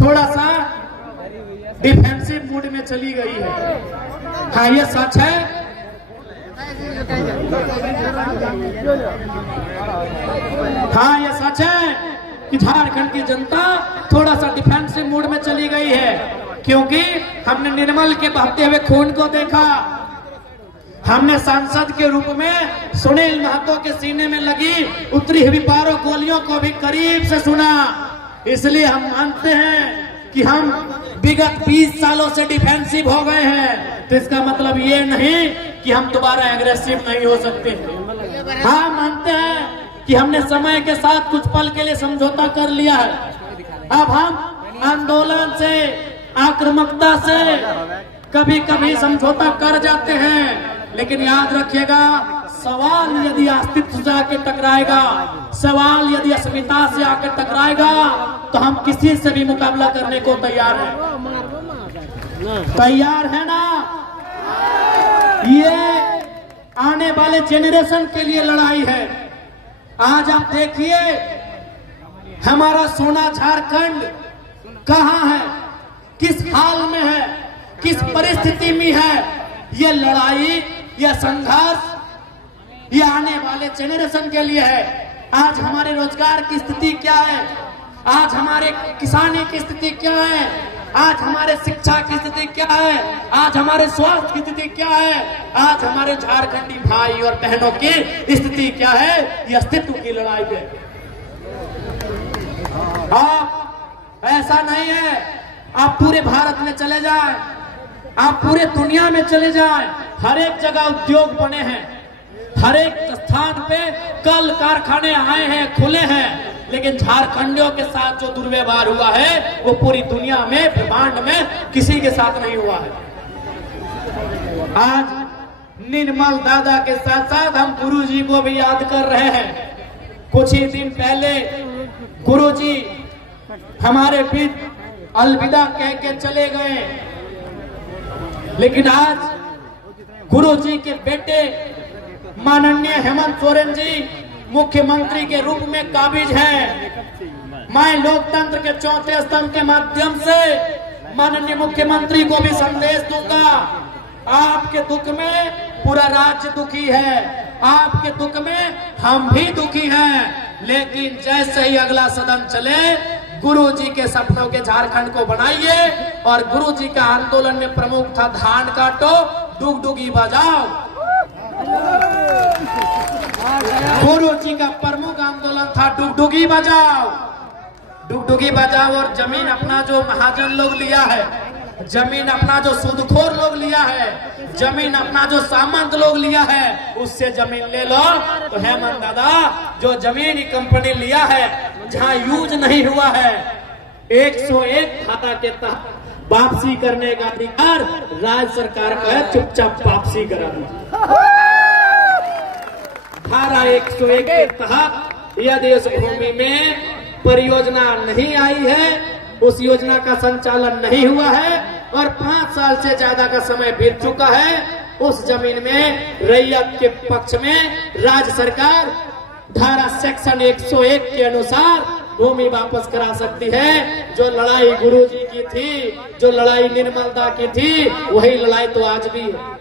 थोड़ा सा डिफेंसिव मूड में चली गई है। हाँ, ये सच है। हाँ, ये सच है कि झारखंड की जनता थोड़ा सा डिफेंसिव मूड में चली गई है, क्योंकि हमने निर्मल के बहते हुए खून को देखा, हमने सांसद के रूप में सुनील महतो के सीने में लगी उतरी हुई 12 गोलियों को भी करीब से सुना। इसलिए हम मानते हैं कि हम विगत 20 सालों से डिफेंसिव हो गए हैं। तो इसका मतलब ये नहीं कि हम दोबारा एग्रेसिव नहीं हो सकते। हाँ, मानते हैं कि हमने समय के साथ कुछ पल के लिए समझौता कर लिया है। अब हम आंदोलन से, आक्रामकता से कभी कभी समझौता कर जाते हैं, लेकिन याद रखिएगा, सवाल यदि अस्तित्व से आके टकराएगा, सवाल यदि अस्मिता से आके टकराएगा, तो हम किसी से भी मुकाबला करने को तैयार हैं। तैयार है ना? ये आने वाले जेनरेशन के लिए लड़ाई है। आज आप देखिए, हमारा सोना झारखंड कहाँ है, किस हाल में है, किस परिस्थिति में है। ये लड़ाई, यह संघर्ष, ये आने वाले जनरेशन के लिए है। आज हमारे रोजगार की स्थिति क्या है, आज हमारे किसानी की स्थिति क्या है, आज हमारे शिक्षा की स्थिति क्या है, आज हमारे स्वास्थ्य की स्थिति क्या है, आज हमारे झारखंडी भाई और बहनों की स्थिति क्या है। यह अस्तित्व की लड़ाई है। आप ऐसा नहीं है, आप पूरे भारत में चले जाएं, आप पूरे दुनिया में चले जाएं, हर एक जगह उद्योग बने हैं, हर एक स्थान पे कल कारखाने आए हैं, खुले हैं, लेकिन झारखंडियों के साथ जो दुर्व्यवहार हुआ है वो पूरी दुनिया में, ब्रह्मांड में किसी के साथ नहीं हुआ है। आज निर्मल दादा के साथ साथ हम गुरुजी को भी याद कर रहे हैं। कुछ ही दिन पहले गुरुजी हमारे बीच अलविदा कह के चले गए, लेकिन आज गुरुजी के बेटे माननीय हेमंत सोरेन जी मुख्यमंत्री के रूप में काबिज हैं। मैं लोकतंत्र के चौथे स्तंभ के माध्यम से माननीय मुख्यमंत्री को भी संदेश दूंगा, आपके दुख में पूरा राज्य दुखी है, आपके दुख में हम भी दुखी हैं, लेकिन जैसे ही अगला सदन चले गुरुजी के सपनों के झारखंड को बनाइए। और गुरुजी का आंदोलन में प्रमुख था धान काटो डुगडुगी बजाओ। गुरुजी का प्रमुख आंदोलन था डुगडुगी बजाओ, डुगडुगी बजाओ। और जमीन अपना जो महाजन लोग लिया है, जमीन अपना जो सूदखोर लोग लिया है, जमीन अपना जो सामंत लोग लिया है, उससे जमीन ले लो। तो हेमंत दादा जो जमीन कंपनी लिया है जहां यूज नहीं हुआ है, 101 धारा के तहत वापसी करने का अधिकार राज्य सरकार का है, चुपचाप वापसी करा दीजिए। धारा 101 के तहत यदि इस भूमि में परियोजना नहीं आई है, उस योजना का संचालन नहीं हुआ है और 5 साल से ज्यादा का समय बीत चुका है, उस जमीन में रैयत के पक्ष में राज्य सरकार धारा सेक्शन 101 के अनुसार भूमि वापस करा सकती है। जो लड़ाई गुरुजी की थी, जो लड़ाई निर्मलता की थी, वही लड़ाई तो आज भी है।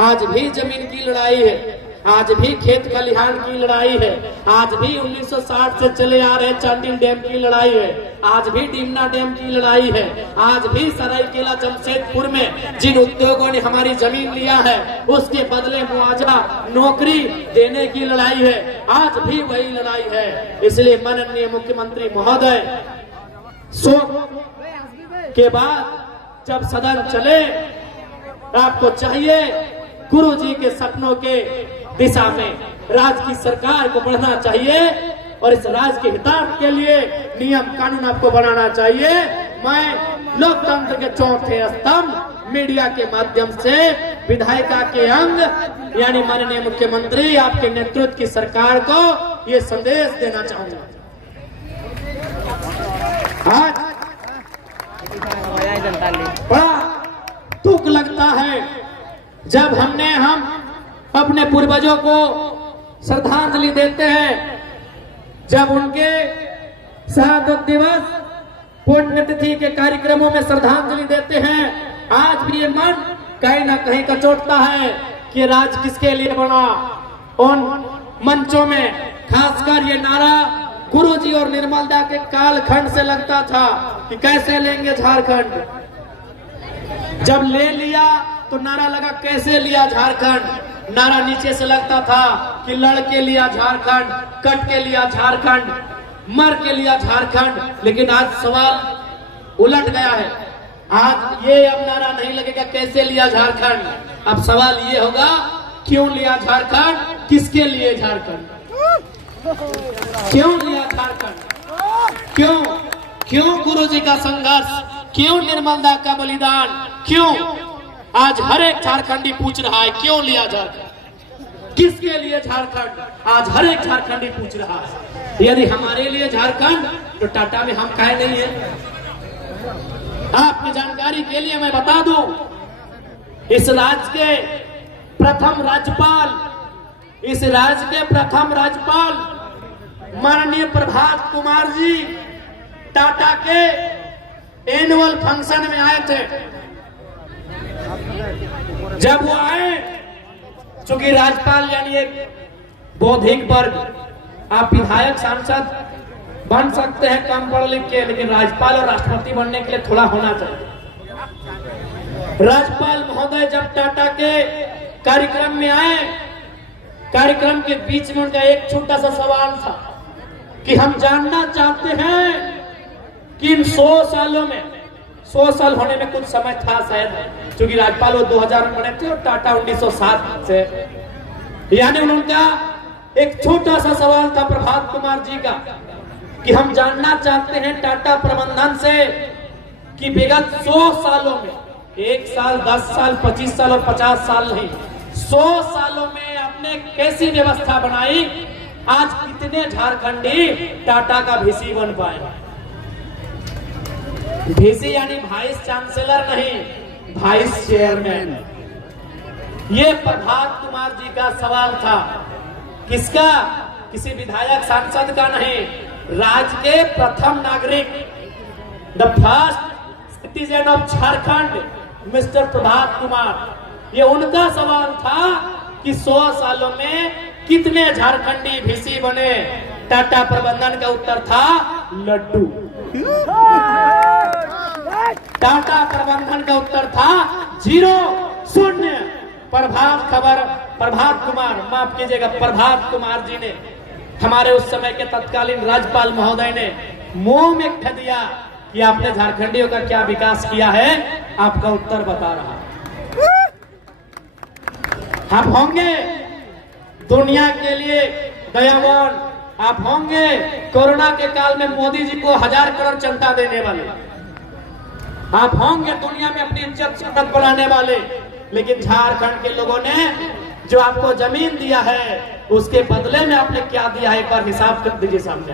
आज भी जमीन की लड़ाई है, आज भी खेत खलिहान की लड़ाई है, आज भी 1960 से चले आ रहे चांडिल डैम की लड़ाई है, आज भी डिमना डैम की लड़ाई है, आज भी सरायकेला जमशेदपुर में जिन उद्योगों ने हमारी जमीन लिया है उसके बदले मुआवजा नौकरी देने की लड़ाई है, आज भी वही लड़ाई है। इसलिए माननीय मुख्यमंत्री महोदय, शोक के बाद जब सदन चले, आपको चाहिए गुरुजी के सपनों के दिशा में राज्य की सरकार को बढ़ना चाहिए और इस राज्य के हितार्थ के लिए नियम कानून आपको बनाना चाहिए। मैं लोकतंत्र के चौथे स्तंभ मीडिया के माध्यम से विधायिका के अंग यानी माननीय मुख्यमंत्री आपके नेतृत्व की सरकार को ये संदेश देना चाहूंगा। आज बड़ा दुख लगता है जब हम अपने पूर्वजों को श्रद्धांजलि देते हैं, जब उनके शहादत दिवस पुण्यतिथि के कार्यक्रमों में श्रद्धांजलि देते हैं। आज भी ये मन कहीं ना कहीं कचोटता है कि राज्य किसके लिए बना। उन मंचों में खासकर ये नारा गुरुजी और निर्मलदा के कालखंड से लगता था कि कैसे लेंगे झारखंड। जब ले लिया तो नारा लगा कैसे लिया झारखंड। नारा नीचे से लगता था कि लड़ के लिया झारखंड, कट के लिया झारखंड, मर के लिया झारखंड। लेकिन आज सवाल उलट गया है। आज ये अब नारा नहीं लगेगा कैसे लिया झारखंड, अब सवाल ये होगा क्यों लिया झारखंड, किसके लिए झारखंड, क्यों लिया झारखंड, क्यों गुरुजी का संघर्ष, क्यों निर्मलदा का बलिदान, क्यों आज हर एक झारखंडी पूछ रहा है क्यों लिया झारखंड, किसके लिए झारखंड, आज हर एक झारखंडी पूछ रहा है। यदि हमारे लिए झारखंड तो टाटा में हम काहे नहीं है। आपकी जानकारी के लिए मैं बता दूं, इस राज्य के प्रथम राज्यपाल माननीय प्रभात कुमार जी टाटा के एनुअल फंक्शन में आए थे। जब वो आए, चूंकि राज्यपाल यानी एक बौद्धिक वर्ग, आप विधायक सांसद बन सकते हैं कम पढ़ लिख के, लेकिन राज्यपाल और राष्ट्रपति बनने के लिए थोड़ा होना चाहिए। राज्यपाल महोदय जब टाटा के कार्यक्रम में आए, कार्यक्रम के बीच में उनका एक छोटा सा सवाल था कि हम जानना चाहते हैं कि इन 100 सालों में, 100 साल होने में कुछ समय था शायद, क्योंकि राज्यपाल वो 2000 में बने थे और टाटा 1907 से, यानी उनका एक छोटा सा सवाल था प्रभात कुमार जी का कि हम जानना चाहते हैं टाटा प्रबंधन से कि विगत 100 सालों में, 1 साल, 10 साल, 25 साल और 50 साल नहीं, 100 सालों में आपने कैसी व्यवस्था बनाई, आज कितने झारखंडी टाटा का वीसी बन पाए। वीसी यानी वाइस चांसलर नहीं, वाइस चेयरमैन। ये प्रभात कुमार जी का सवाल था। किसका? किसी विधायक सांसद का नहीं, राज्य के प्रथम नागरिक, the first citizen of Jharkhand, mister Prabhat Kumar. ये उनका सवाल था कि 100 सालों में कितने झारखंडी वीसी बने। टाटा प्रबंधन का उत्तर था लड्डू। टाटा प्रबंधन का उत्तर था 0, 0। प्रभात कुमार, माफ कीजिएगा, प्रभात कुमार जी ने, हमारे उस समय के तत्कालीन राज्यपाल महोदय ने मुंह में कह दिया कि आपने झारखंडियों का क्या विकास किया है, आपका उत्तर बता रहा। आप होंगे दुनिया के लिए दयावान, आप होंगे कोरोना के काल में मोदी जी को 1000 करोड़ चंदा देने वाले, आप होंगे दुनिया में अपनी इज्जत शपथ बनाने वाले, लेकिन झारखंड के लोगों ने जो आपको जमीन दिया है उसके बदले में आपने क्या दिया है, एक बार हिसाब कर दीजिए सामने।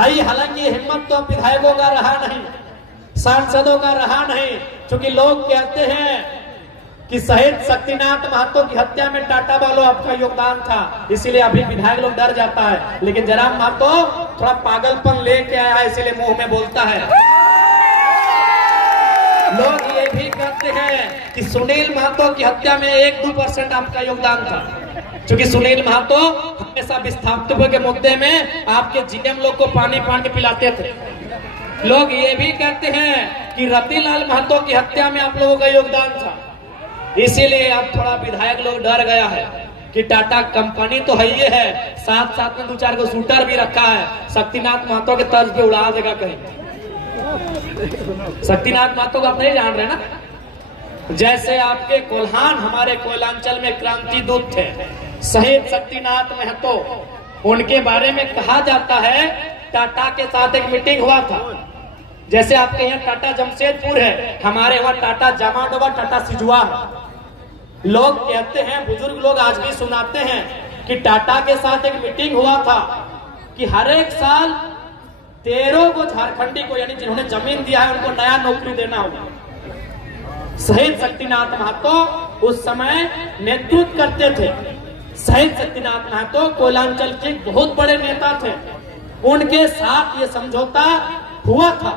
आई हालांकि हिम्मत तो विधायकों का रहा नहीं, सांसदों का रहा नहीं, क्योंकि लोग कहते हैं कि शहीद शक्तिनाथ महतो की हत्या में टाटा वालों आपका योगदान था, इसीलिए अभी विधायक लोग डर जाता है। लेकिन जयराम महतो थोड़ा पागलपन लेके आया, इसीलिए मुंह में बोलता है। लोग ये भी कहते हैं कि सुनील महतो की हत्या में 1-2% आपका योगदान था, क्योंकि सुनील महतो हमेशा विस्थापितों के मुद्दे में आपके जीएम लोग को पानी पिलाते थे। लोग ये भी कहते हैं कि रतिलाल महतो की हत्या में आप लोगों का योगदान था, इसीलिए अब थोड़ा विधायक लोग डर गया है कि टाटा कंपनी तो है ये है, साथ साथ में 2-4 को शूटर भी रखा है, शक्तिनाथ महतो के तर्ज पे उड़ा देगा कहीं। शक्तिनाथ महतो को आप नहीं जान रहे ना, जैसे आपके कोल्हान हमारे कोयलांचल में क्रांति दूत थे, शहीद शक्तिनाथ महतो, उनके बारे में कहा जाता है टाटा के साथ एक मीटिंग हुआ था। जैसे आपके यहाँ टाटा जमशेदपुर है, हमारे वहाँ टाटा जामाडोबा, टाटा सिजुआ। लोग कहते हैं, बुजुर्ग लोग आज भी सुनाते हैं कि टाटा के साथ एक मीटिंग हुआ था कि हर एक साल 13 को झारखंडी को, यानी जिन्होंने जमीन दिया है उनको नया नौकरी देना होगा। शहीद शक्तिनाथ महतो उस समय नेतृत्व करते थे। शहीद शक्तिनाथ महतो कोयलांचल के बहुत बड़े नेता थे। उनके साथ ये समझौता हुआ था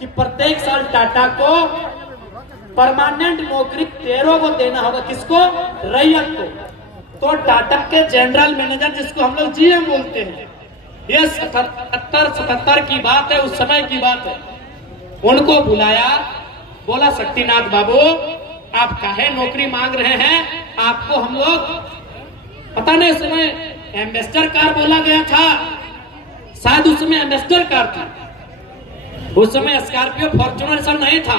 कि प्रत्येक साल टाटा को परमानेंट नौकरी 13 को देना होगा। किसको? रैयत को। तो टाटा के जनरल मैनेजर, जिसको हम लोग जीएम बोलते हैं, ये 77 की बात है, उस समय की बात है, उनको बुलाया, बोला शक्तिनाथ बाबू आप काहे नौकरी मांग रहे हैं, आपको हम लोग, पता नहीं उस समय एम्बेसडर कार बोला गया था, शायद उस समय एम्बेसडर कार था, उस समय स्कॉर्पियो फॉर्च्यूनर सब नहीं था,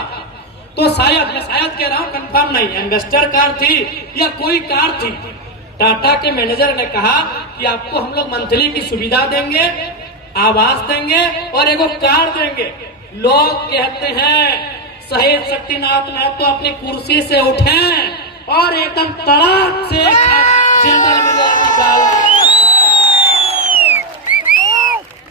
तो शायद, मैं शायद कह रहा हूं, कंफर्म नहीं, एम्बेसडर कार थी या कोई कार थी। टाटा के मैनेजर ने कहा कि आपको हम लोग मंथली की सुविधा देंगे, आवास देंगे और एक कार देंगे। लोग कहते हैं शहीद शक्तिनाथ महतो अपनी कुर्सी से उठे और एकदम तड़ाक से जनरल मैनेजर निकाल।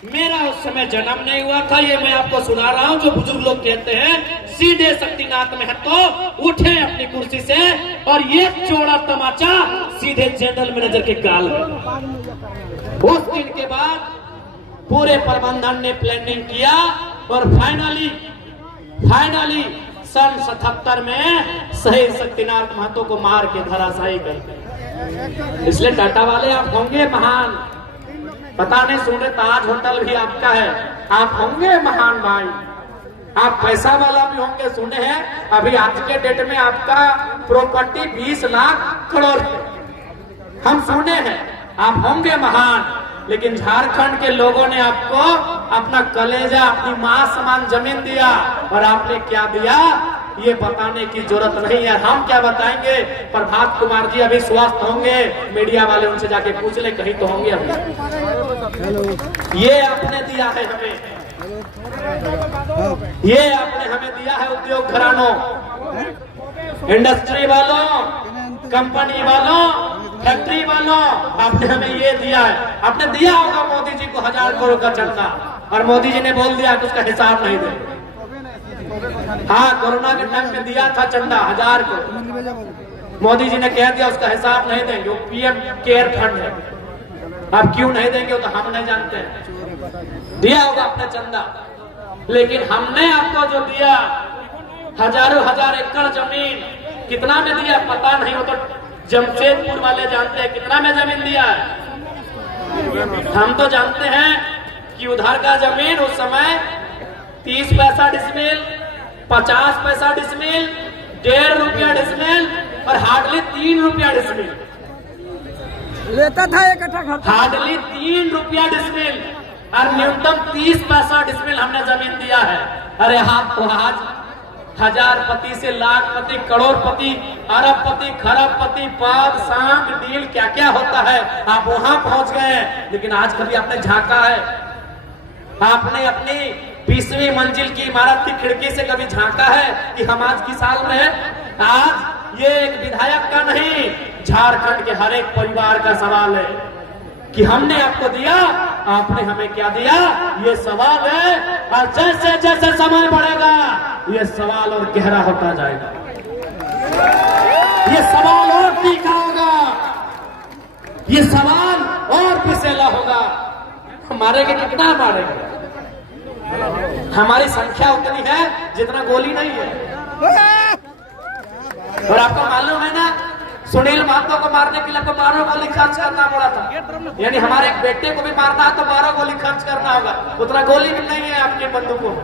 मेरा उस समय जन्म नहीं हुआ था, ये मैं आपको सुना रहा हूं, जो बुजुर्ग लोग कहते हैं। सीधे शक्तिनाथ महतो उठे अपनी कुर्सी से और ये चौड़ा तमाचा सीधे जनरल मैनेजर के गाल में। उस दिन के बाद पूरे प्रबंधन ने प्लानिंग किया और फाइनली सन 77 में शहीद शक्तिनाथ महतो को मार के धराशायी कर दिया। इसलिए टाटा वाले आप होंगे महान, पता नहीं सुने ताज होटल भी आपका है, आप होंगे महान भाई, आप पैसा वाला भी होंगे। सुने हैं अभी आज के डेट में आपका प्रॉपर्टी 20 लाख करोड़, हम सुने हैं आप होंगे महान। लेकिन झारखंड के लोगों ने आपको अपना कलेजा, अपनी मां समान जमीन दिया और आपने क्या दिया ये बताने की जरूरत नहीं है। हम क्या बताएंगे? प्रभात कुमार जी अभी स्वस्थ होंगे, मीडिया वाले उनसे जाके पूछ ले, कहीं तो होंगे अभी। ये आपने दिया है हमें, ये आपने हमें दिया है उद्योग घरानों, इंडस्ट्री वालों, कंपनी वालों, फैक्ट्री वालों, आपने हमें ये दिया है। आपने दिया होगा मोदी जी को 1000 करोड़ का चंदा और मोदी जी ने बोल दिया कि उसका हिसाब नहीं दे। हाँ, कोरोना के टाइम में दिया था चंदा 1000 करोड़, मोदी जी ने कह दिया उसका हिसाब नहीं देंगे, वो पीएम केयर फंड है। आप क्यों नहीं देंगे वो तो हम नहीं जानते हैं। दिया होगा आपने चंदा, लेकिन हमने आपको जो दिया हजारों हजार एकड़ जमीन, कितना में दिया पता नहीं, वो तो जमशेदपुर वाले जानते हैं कितना में जमीन दिया है। हम तो जानते हैं कि उधर का जमीन उस समय 30 पैसा डिसमिल, 50 पैसा डिसमिल, 1.5 रुपया डिसमिल और हार्डली 3 रुपया डिसमिल लेता था एक कट्ठा, हार्डली 3 रुपया डिसमिल और न्यूनतम 30 पैसा डिसमिल हमने जमीन दिया है। अरे आप तो आज हजारपति से लाखपति, करोड़पति, अरबपति, खरबपति, पद, सांग, डील क्या क्या होता है आप वहां पहुंच गए। लेकिन आज कभी आपने झांका है? आपने अपनी 20वीं मंजिल की इमारत की खिड़की से कभी झांका है कि हम आज की साल में हैं? आज ये एक विधायक का नहीं, झारखंड के हर एक परिवार का सवाल है कि हमने आपको दिया, आपने हमें क्या दिया, ये सवाल है। और जैसे जैसे समय बढ़ेगा ये सवाल और गहरा होता जाएगा, ये सवाल और तीखा होगा, ये सवाल और पिसेला होगा। मारेंगे कितना मारेंगे? हमारी संख्या उतनी है जितना गोली नहीं है। और आपको मालूम है ना, सुनील महतो को मारने के लिए आपको 12 गोली खर्च करना पड़ा था। यानी हमारे एक बेटे को भी मारना है तो 12 गोली खर्च करना होगा, उतना गोली भी नहीं है आपके बंदूकों में।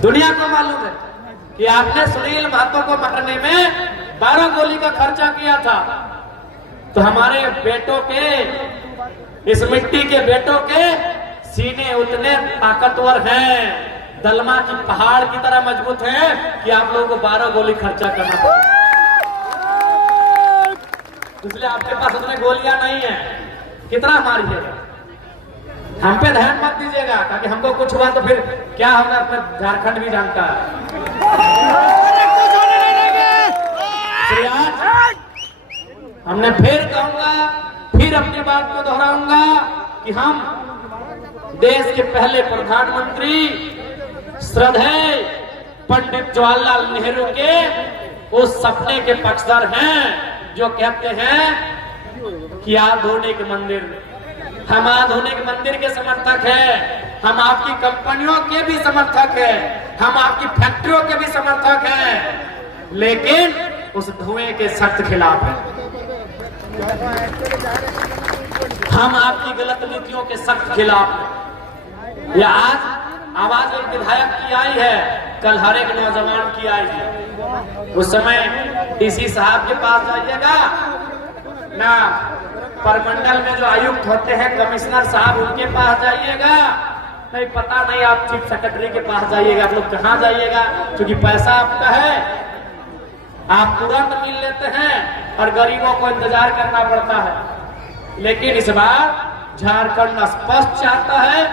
दुनिया को मालूम है कि आपने सुनील महतो को मारने में 12 गोली का खर्चा किया था। तो हमारे बेटों के, इस मिट्टी के बेटों के सीने उतने ताकतवर हैं, दलमा की पहाड़ की तरह मजबूत है कि आप लोगों को 12 गोली खर्चा करना पड़ेगा। इसलिए आपके पास उतने गोलियां नहीं है, कितना मारिएगा? हम पे ध्यान मत दीजिएगा, ताकि हमको कुछ हुआ तो फिर क्या होगा अपना झारखंड भी जानता है। हमने फिर कहूंगा, फिर अपनी बात को दोहराऊंगा कि हम देश के पहले प्रधानमंत्री श्रद्धेय पंडित जवाहरलाल नेहरू के उस सपने के पक्षधर हैं जो कहते हैं कि आधुनिक मंदिर, हम आधुनिक मंदिर के समर्थक हैं, हम आपकी कंपनियों के भी समर्थक हैं, हम आपकी फैक्ट्रियों के भी समर्थक हैं, लेकिन उस धुएं के सख्त खिलाफ हैं। हम आपकी गलत नीतियों के सख्त खिलाफ हैं। या आज आवाज एक विधायक की आई है, कल हर एक नौजवान की आई है। उस समय डीसी साहब के पास जाइएगा ना, परमंडल में जो आयुक्त होते हैं, कमिश्नर साहब, उनके पास जाइएगा, नहीं पता नहीं आप चीफ सेक्रेटरी के पास जाइएगा, आप लोग कहाँ जाइएगा, क्योंकि पैसा आपका है, आप तुरंत मिल लेते हैं और गरीबों को इंतजार करना पड़ता है। लेकिन इस बार झारखंड स्पष्ट चाहता है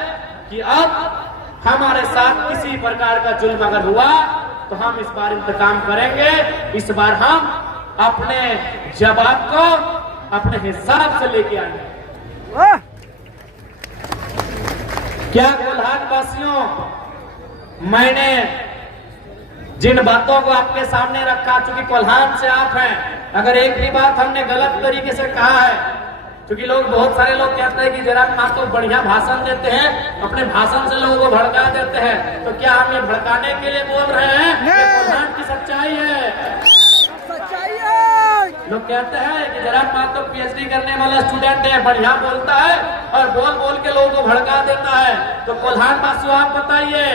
कि अब हमारे साथ किसी प्रकार का जुल्म अगर हुआ तो हम इस बार इंतकाम करेंगे। इस बार हम अपने जवाब को अपने हिसाब से लेके आएंगे। क्या कोल्हान वासियों, मैंने जिन बातों को आपके सामने रखा, चूंकि कोल्हान से आप हैं, अगर एक भी बात हमने गलत तरीके से कहा है क्योंकि लोग बहुत सारे लोग कहते हैं कि जयराम मां तो बढ़िया भाषण देते हैं, अपने भाषण से लोगों को भड़का देते हैं। तो क्या हम ये भड़काने के लिए बोल रहे हैं? ये कोल्हान की सच्चाई है। सच्चाई है। लोग कहते हैं कि जयराम मां तो पीएचडी करने वाला स्टूडेंट है, बढ़िया बोलता है और बोल बोल के लोगों को भड़का देता है। तो कोल्हान मासू आप बताइए,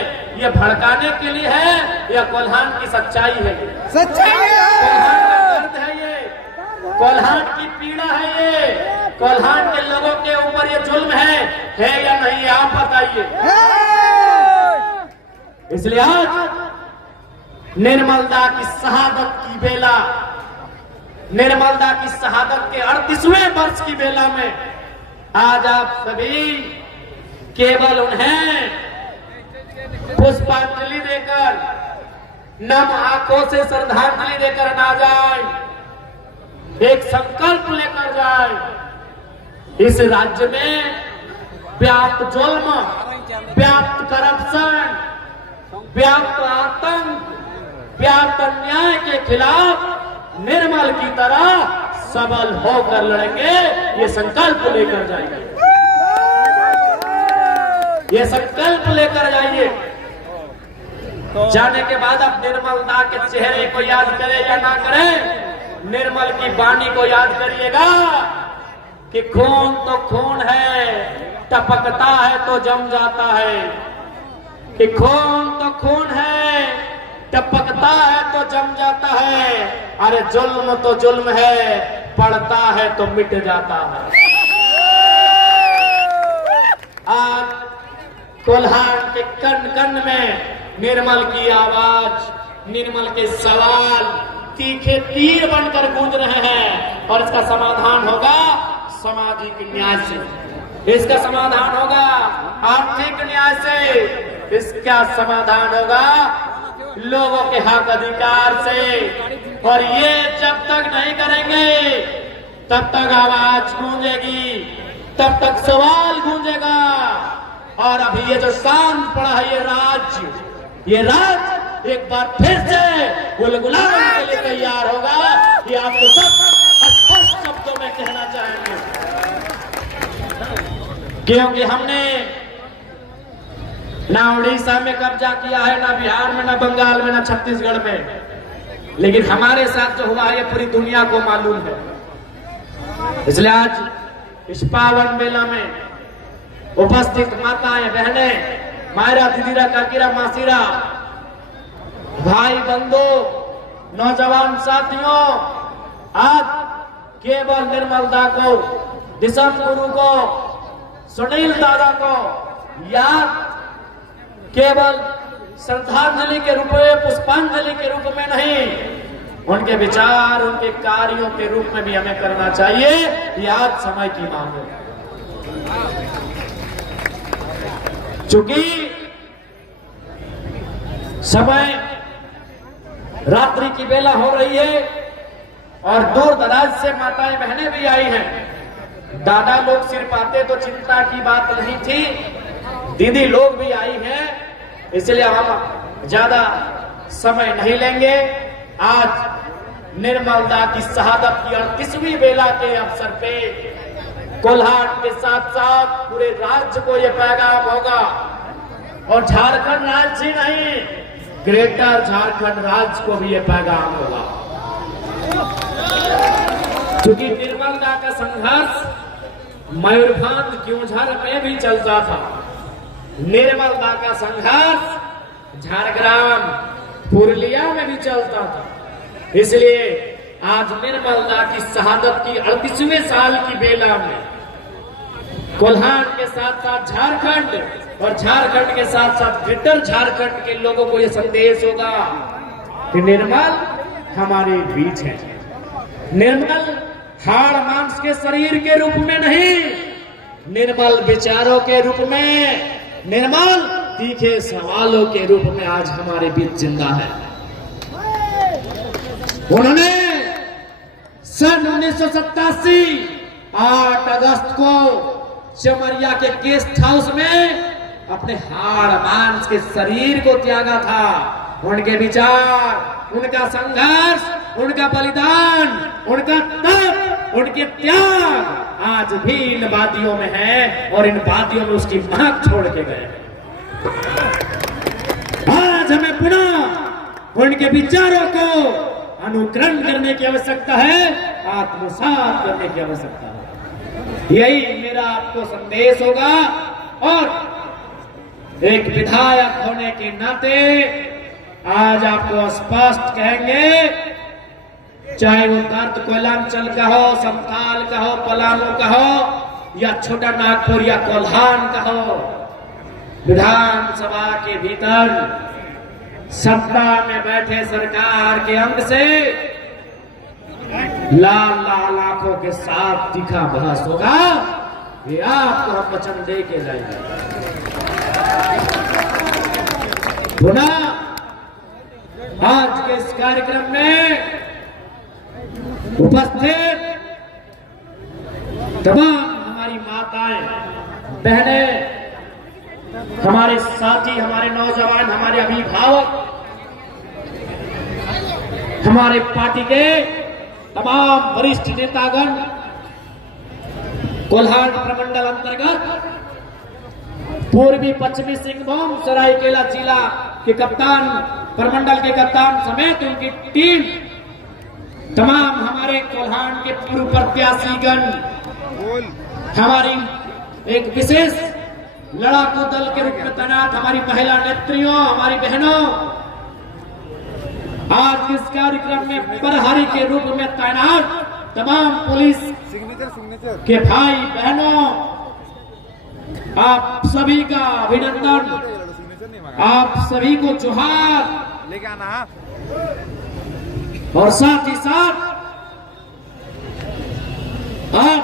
ये भड़काने के लिए है या कोल्हान की सच्चाई है? सच्चाई कोल्हान का है। दर्द है ये, कोल्हान की पीड़ा है ये, कोल्हान के लोगों के ऊपर ये जुल्म है या नहीं, आप बताइए। इसलिए आज निर्मलदा की शहादत की बेला, निर्मलदा की शहादत के 38वें वर्ष की बेला में आज आप सभी केवल उन्हें पुष्पांजलि देकर, नम आंखों से श्रद्धांजलि देकर ना जाए, एक संकल्प लेकर जाए। इस राज्य में व्याप्त जुल्म, व्याप्त करप्शन, व्याप्त आतंक, व्याप्त अन्याय के खिलाफ निर्मल की तरह सबल होकर लड़ेंगे। ये संकल्प लेकर जाइए, ये संकल्प लेकर जाइए। जाने के बाद आप निर्मलदा के चेहरे को याद करें या ना करें, निर्मल की वाणी को याद करिएगा कि खून तो खून है, टपकता है तो जम जाता है। कि खून तो खून है, टपकता है तो जम जाता है। अरे जुल्म तो जुल्म है, पड़ता है तो मिट जाता है। आज कोल्हान के कण कण में निर्मल की आवाज, निर्मल के सवाल तीखे तीर बनकर गूंज रहे हैं। और इसका समाधान होगा सामाजिक न्याय से, इसका समाधान होगा आर्थिक न्याय से, इसका समाधान होगा लोगों के हक अधिकार से। और ये जब तक नहीं करेंगे तब तक आवाज गूंजेगी, तब तक सवाल गूंजेगा। और अभी ये जो शांत पड़ा है ये राज्य एक बार फिर से गुलगुलाने के लिए तैयार होगा। ये आपको सब स्पष्ट शब्दों में कहना चाहेंगे, क्योंकि हमने ना उड़ीसा में कब्जा किया है, ना बिहार में, ना बंगाल में, ना छत्तीसगढ़ में, लेकिन हमारे साथ जो हुआ है ये पूरी दुनिया को मालूम है। इसलिए आज इस पावन मेला में उपस्थित माताएं, बहनें, मायरा, दीदीरा, काकीरा, मासीरा, भाई बंधु, नौजवान साथियों, आज केवल निर्मलदा को, दिशम गुरु को, सुनील दादा को याद केवल श्रद्धांजलि के रूप में, पुष्पांजलि के रूप में नहीं, उनके विचार, उनके कार्यों के रूप में भी हमें करना चाहिए। ये आज समय की मांग है। चूंकि समय रात्रि की बेला हो रही है और दूर दराज से माताएं बहनें भी आई हैं। दादा लोग सिर्फ आते तो चिंता की बात नहीं थी, दीदी लोग भी आई हैं। इसलिए हम ज्यादा समय नहीं लेंगे। आज निर्मलदा की शहादत की 38वीं बेला के अवसर पे कोल्हान के साथ साथ पूरे राज्य को यह पैगाम होगा। और झारखंड राज्य ही नहीं, ग्रेटर झारखंड राज्य को भी यह पैगाम होगा। क्योंकि निर्मलदा का संघर्ष मयूरभंज, क्योंझर में भी चलता था। निर्मलदा का संघर्ष झारग्राम, पुरुलिया में भी चलता था। इसलिए आज निर्मलदा की शहादत की 38वें साल की बेला में कोल्हान के साथ साथ झारखंड और झारखंड के साथ साथ ग्रेटर झारखंड के लोगों को यह संदेश होगा कि निर्मल हमारे बीच है। निर्मल हाड़ मांस के शरीर के रूप में नहीं, निर्मल विचारों के रूप में, निर्मल तीखे सवालों के रूप में आज हमारे बीच जिंदा है। उन्होंने सन 1987 8 अगस्त को चमरिया के गेस्ट हाउस में अपने हाड़ मांस के शरीर को त्यागा था। उनके विचार, उनका संघर्ष, उनका बलिदान, उनका तप उनके त्याग आज भी इन वादियों में है और इन वादियों में उसकी महक छोड़ के गए। आज हमें पुनः उनके विचारों को अनुकरण करने की आवश्यकता है, आत्मसात करने की आवश्यकता है। यही मेरा आपको संदेश होगा। और एक विधायक होने के नाते आज आपको स्पष्ट कहेंगे, चाहे वो दर्द कोयलांचल का हो, संथाल का हो, पलामू का हो, या छोटा नागपुर या कोल्हान का हो, विधानसभा के भीतर सत्ता में बैठे सरकार के अंग से लाल लाल आंखों के साथ तीखा बहस होगा। ये आपको हम वचन दे के जाएंगे। पुनः आज के इस कार्यक्रम में उपस्थित तमाम हमारी माताएं, बहनें, हमारे साथी, हमारे नौजवान, हमारे अभिभावक, हमारे पार्टी के तमाम वरिष्ठ नेतागण, कोल्हान प्रमंडल अंतर्गत पूर्वी पश्चिमी सिंहभूम सरायकेला जिला के कप्तान, प्रमंडल के कप्तान समेत उनकी टीम, तमाम हमारे कोल्हान के पूर्व प्रत्याशीगण, हमारी एक विशेष लड़ाकू दल के रूप में तैनात हमारी महिला नेत्रियों, हमारी बहनों, आज इस कार्यक्रम में प्रहरी के रूप में तैनात तमाम पुलिस के भाई बहनों, आप सभी का अभिनंदन, आप सभी को जोहार। और साथ ही साथ अब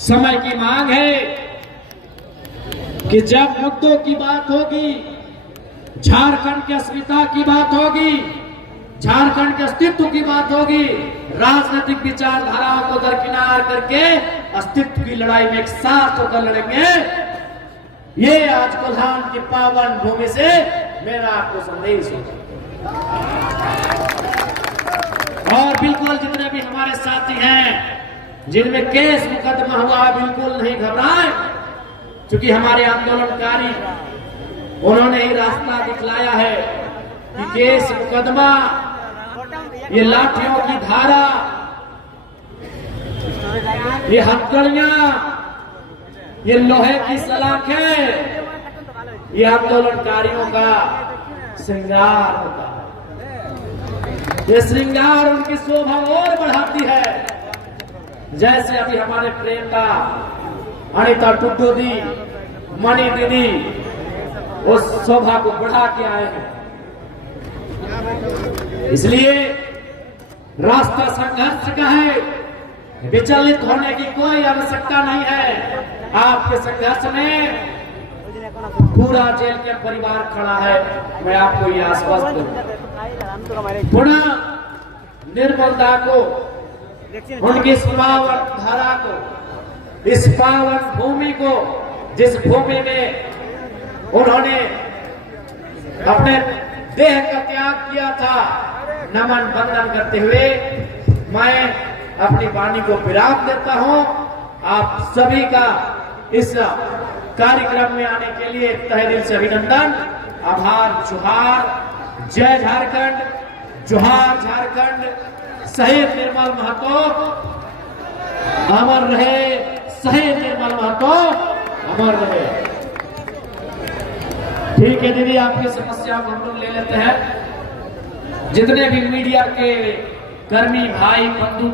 समय की मांग है कि जब मुद्दों की बात होगी, झारखंड की अस्मिता की बात होगी, झारखंड के अस्तित्व की बात होगी, राजनीतिक विचारधाराओं को दरकिनार करके अस्तित्व की लड़ाई में एक साथ होकर लड़ेंगे। ये आज कोल्हान की पावन भूमि से मेरा आपको संदेश होगा। और बिल्कुल जितने भी हमारे साथी हैं जिनमें केस मुकदमा हुआ, बिल्कुल नहीं घबराएं, क्योंकि हमारे आंदोलनकारी उन्होंने ही रास्ता दिखलाया है कि केस मुकदमा, ये लाठियों की धारा, ये हथकड़ियां, ये लोहे की सलाखें, ये आंदोलनकारियों का श्रृंगार होता है। ये श्रृंगार उनकी शोभा और बढ़ाती है। जैसे अभी हमारे प्रेमदा अनिता टुड्डू दी, मणि दीदी उस शोभा को बढ़ा के आए हैं। इसलिए रास्ता संघर्ष का है, विचलित होने की कोई आवश्यकता नहीं है। आपके संघर्ष में पूरा जेल के परिवार खड़ा है, मैं आपको ये आश्वस्त करूं। पुनः निर्मलता को, उनकी इस पावन धारा को, इस पावन भूमि को, जिस भूमि में उन्होंने अपने देह का त्याग किया था, नमन बंदन करते हुए मैं अपनी वाणी को विराम देता हूं। आप सभी का इस कार्यक्रम में आने के लिए तहे दिल से अभिनंदन, आभार, जोहार। जय झारखंड, जोहार झारखंड। शहीद निर्मल महतो अमर रहे, शहीद निर्मल महतो अमर रहे। ठीक है दीदी, आपकी समस्या को हम लोग ले लेते हैं। जितने भी मीडिया के कर्मी भाई बंधु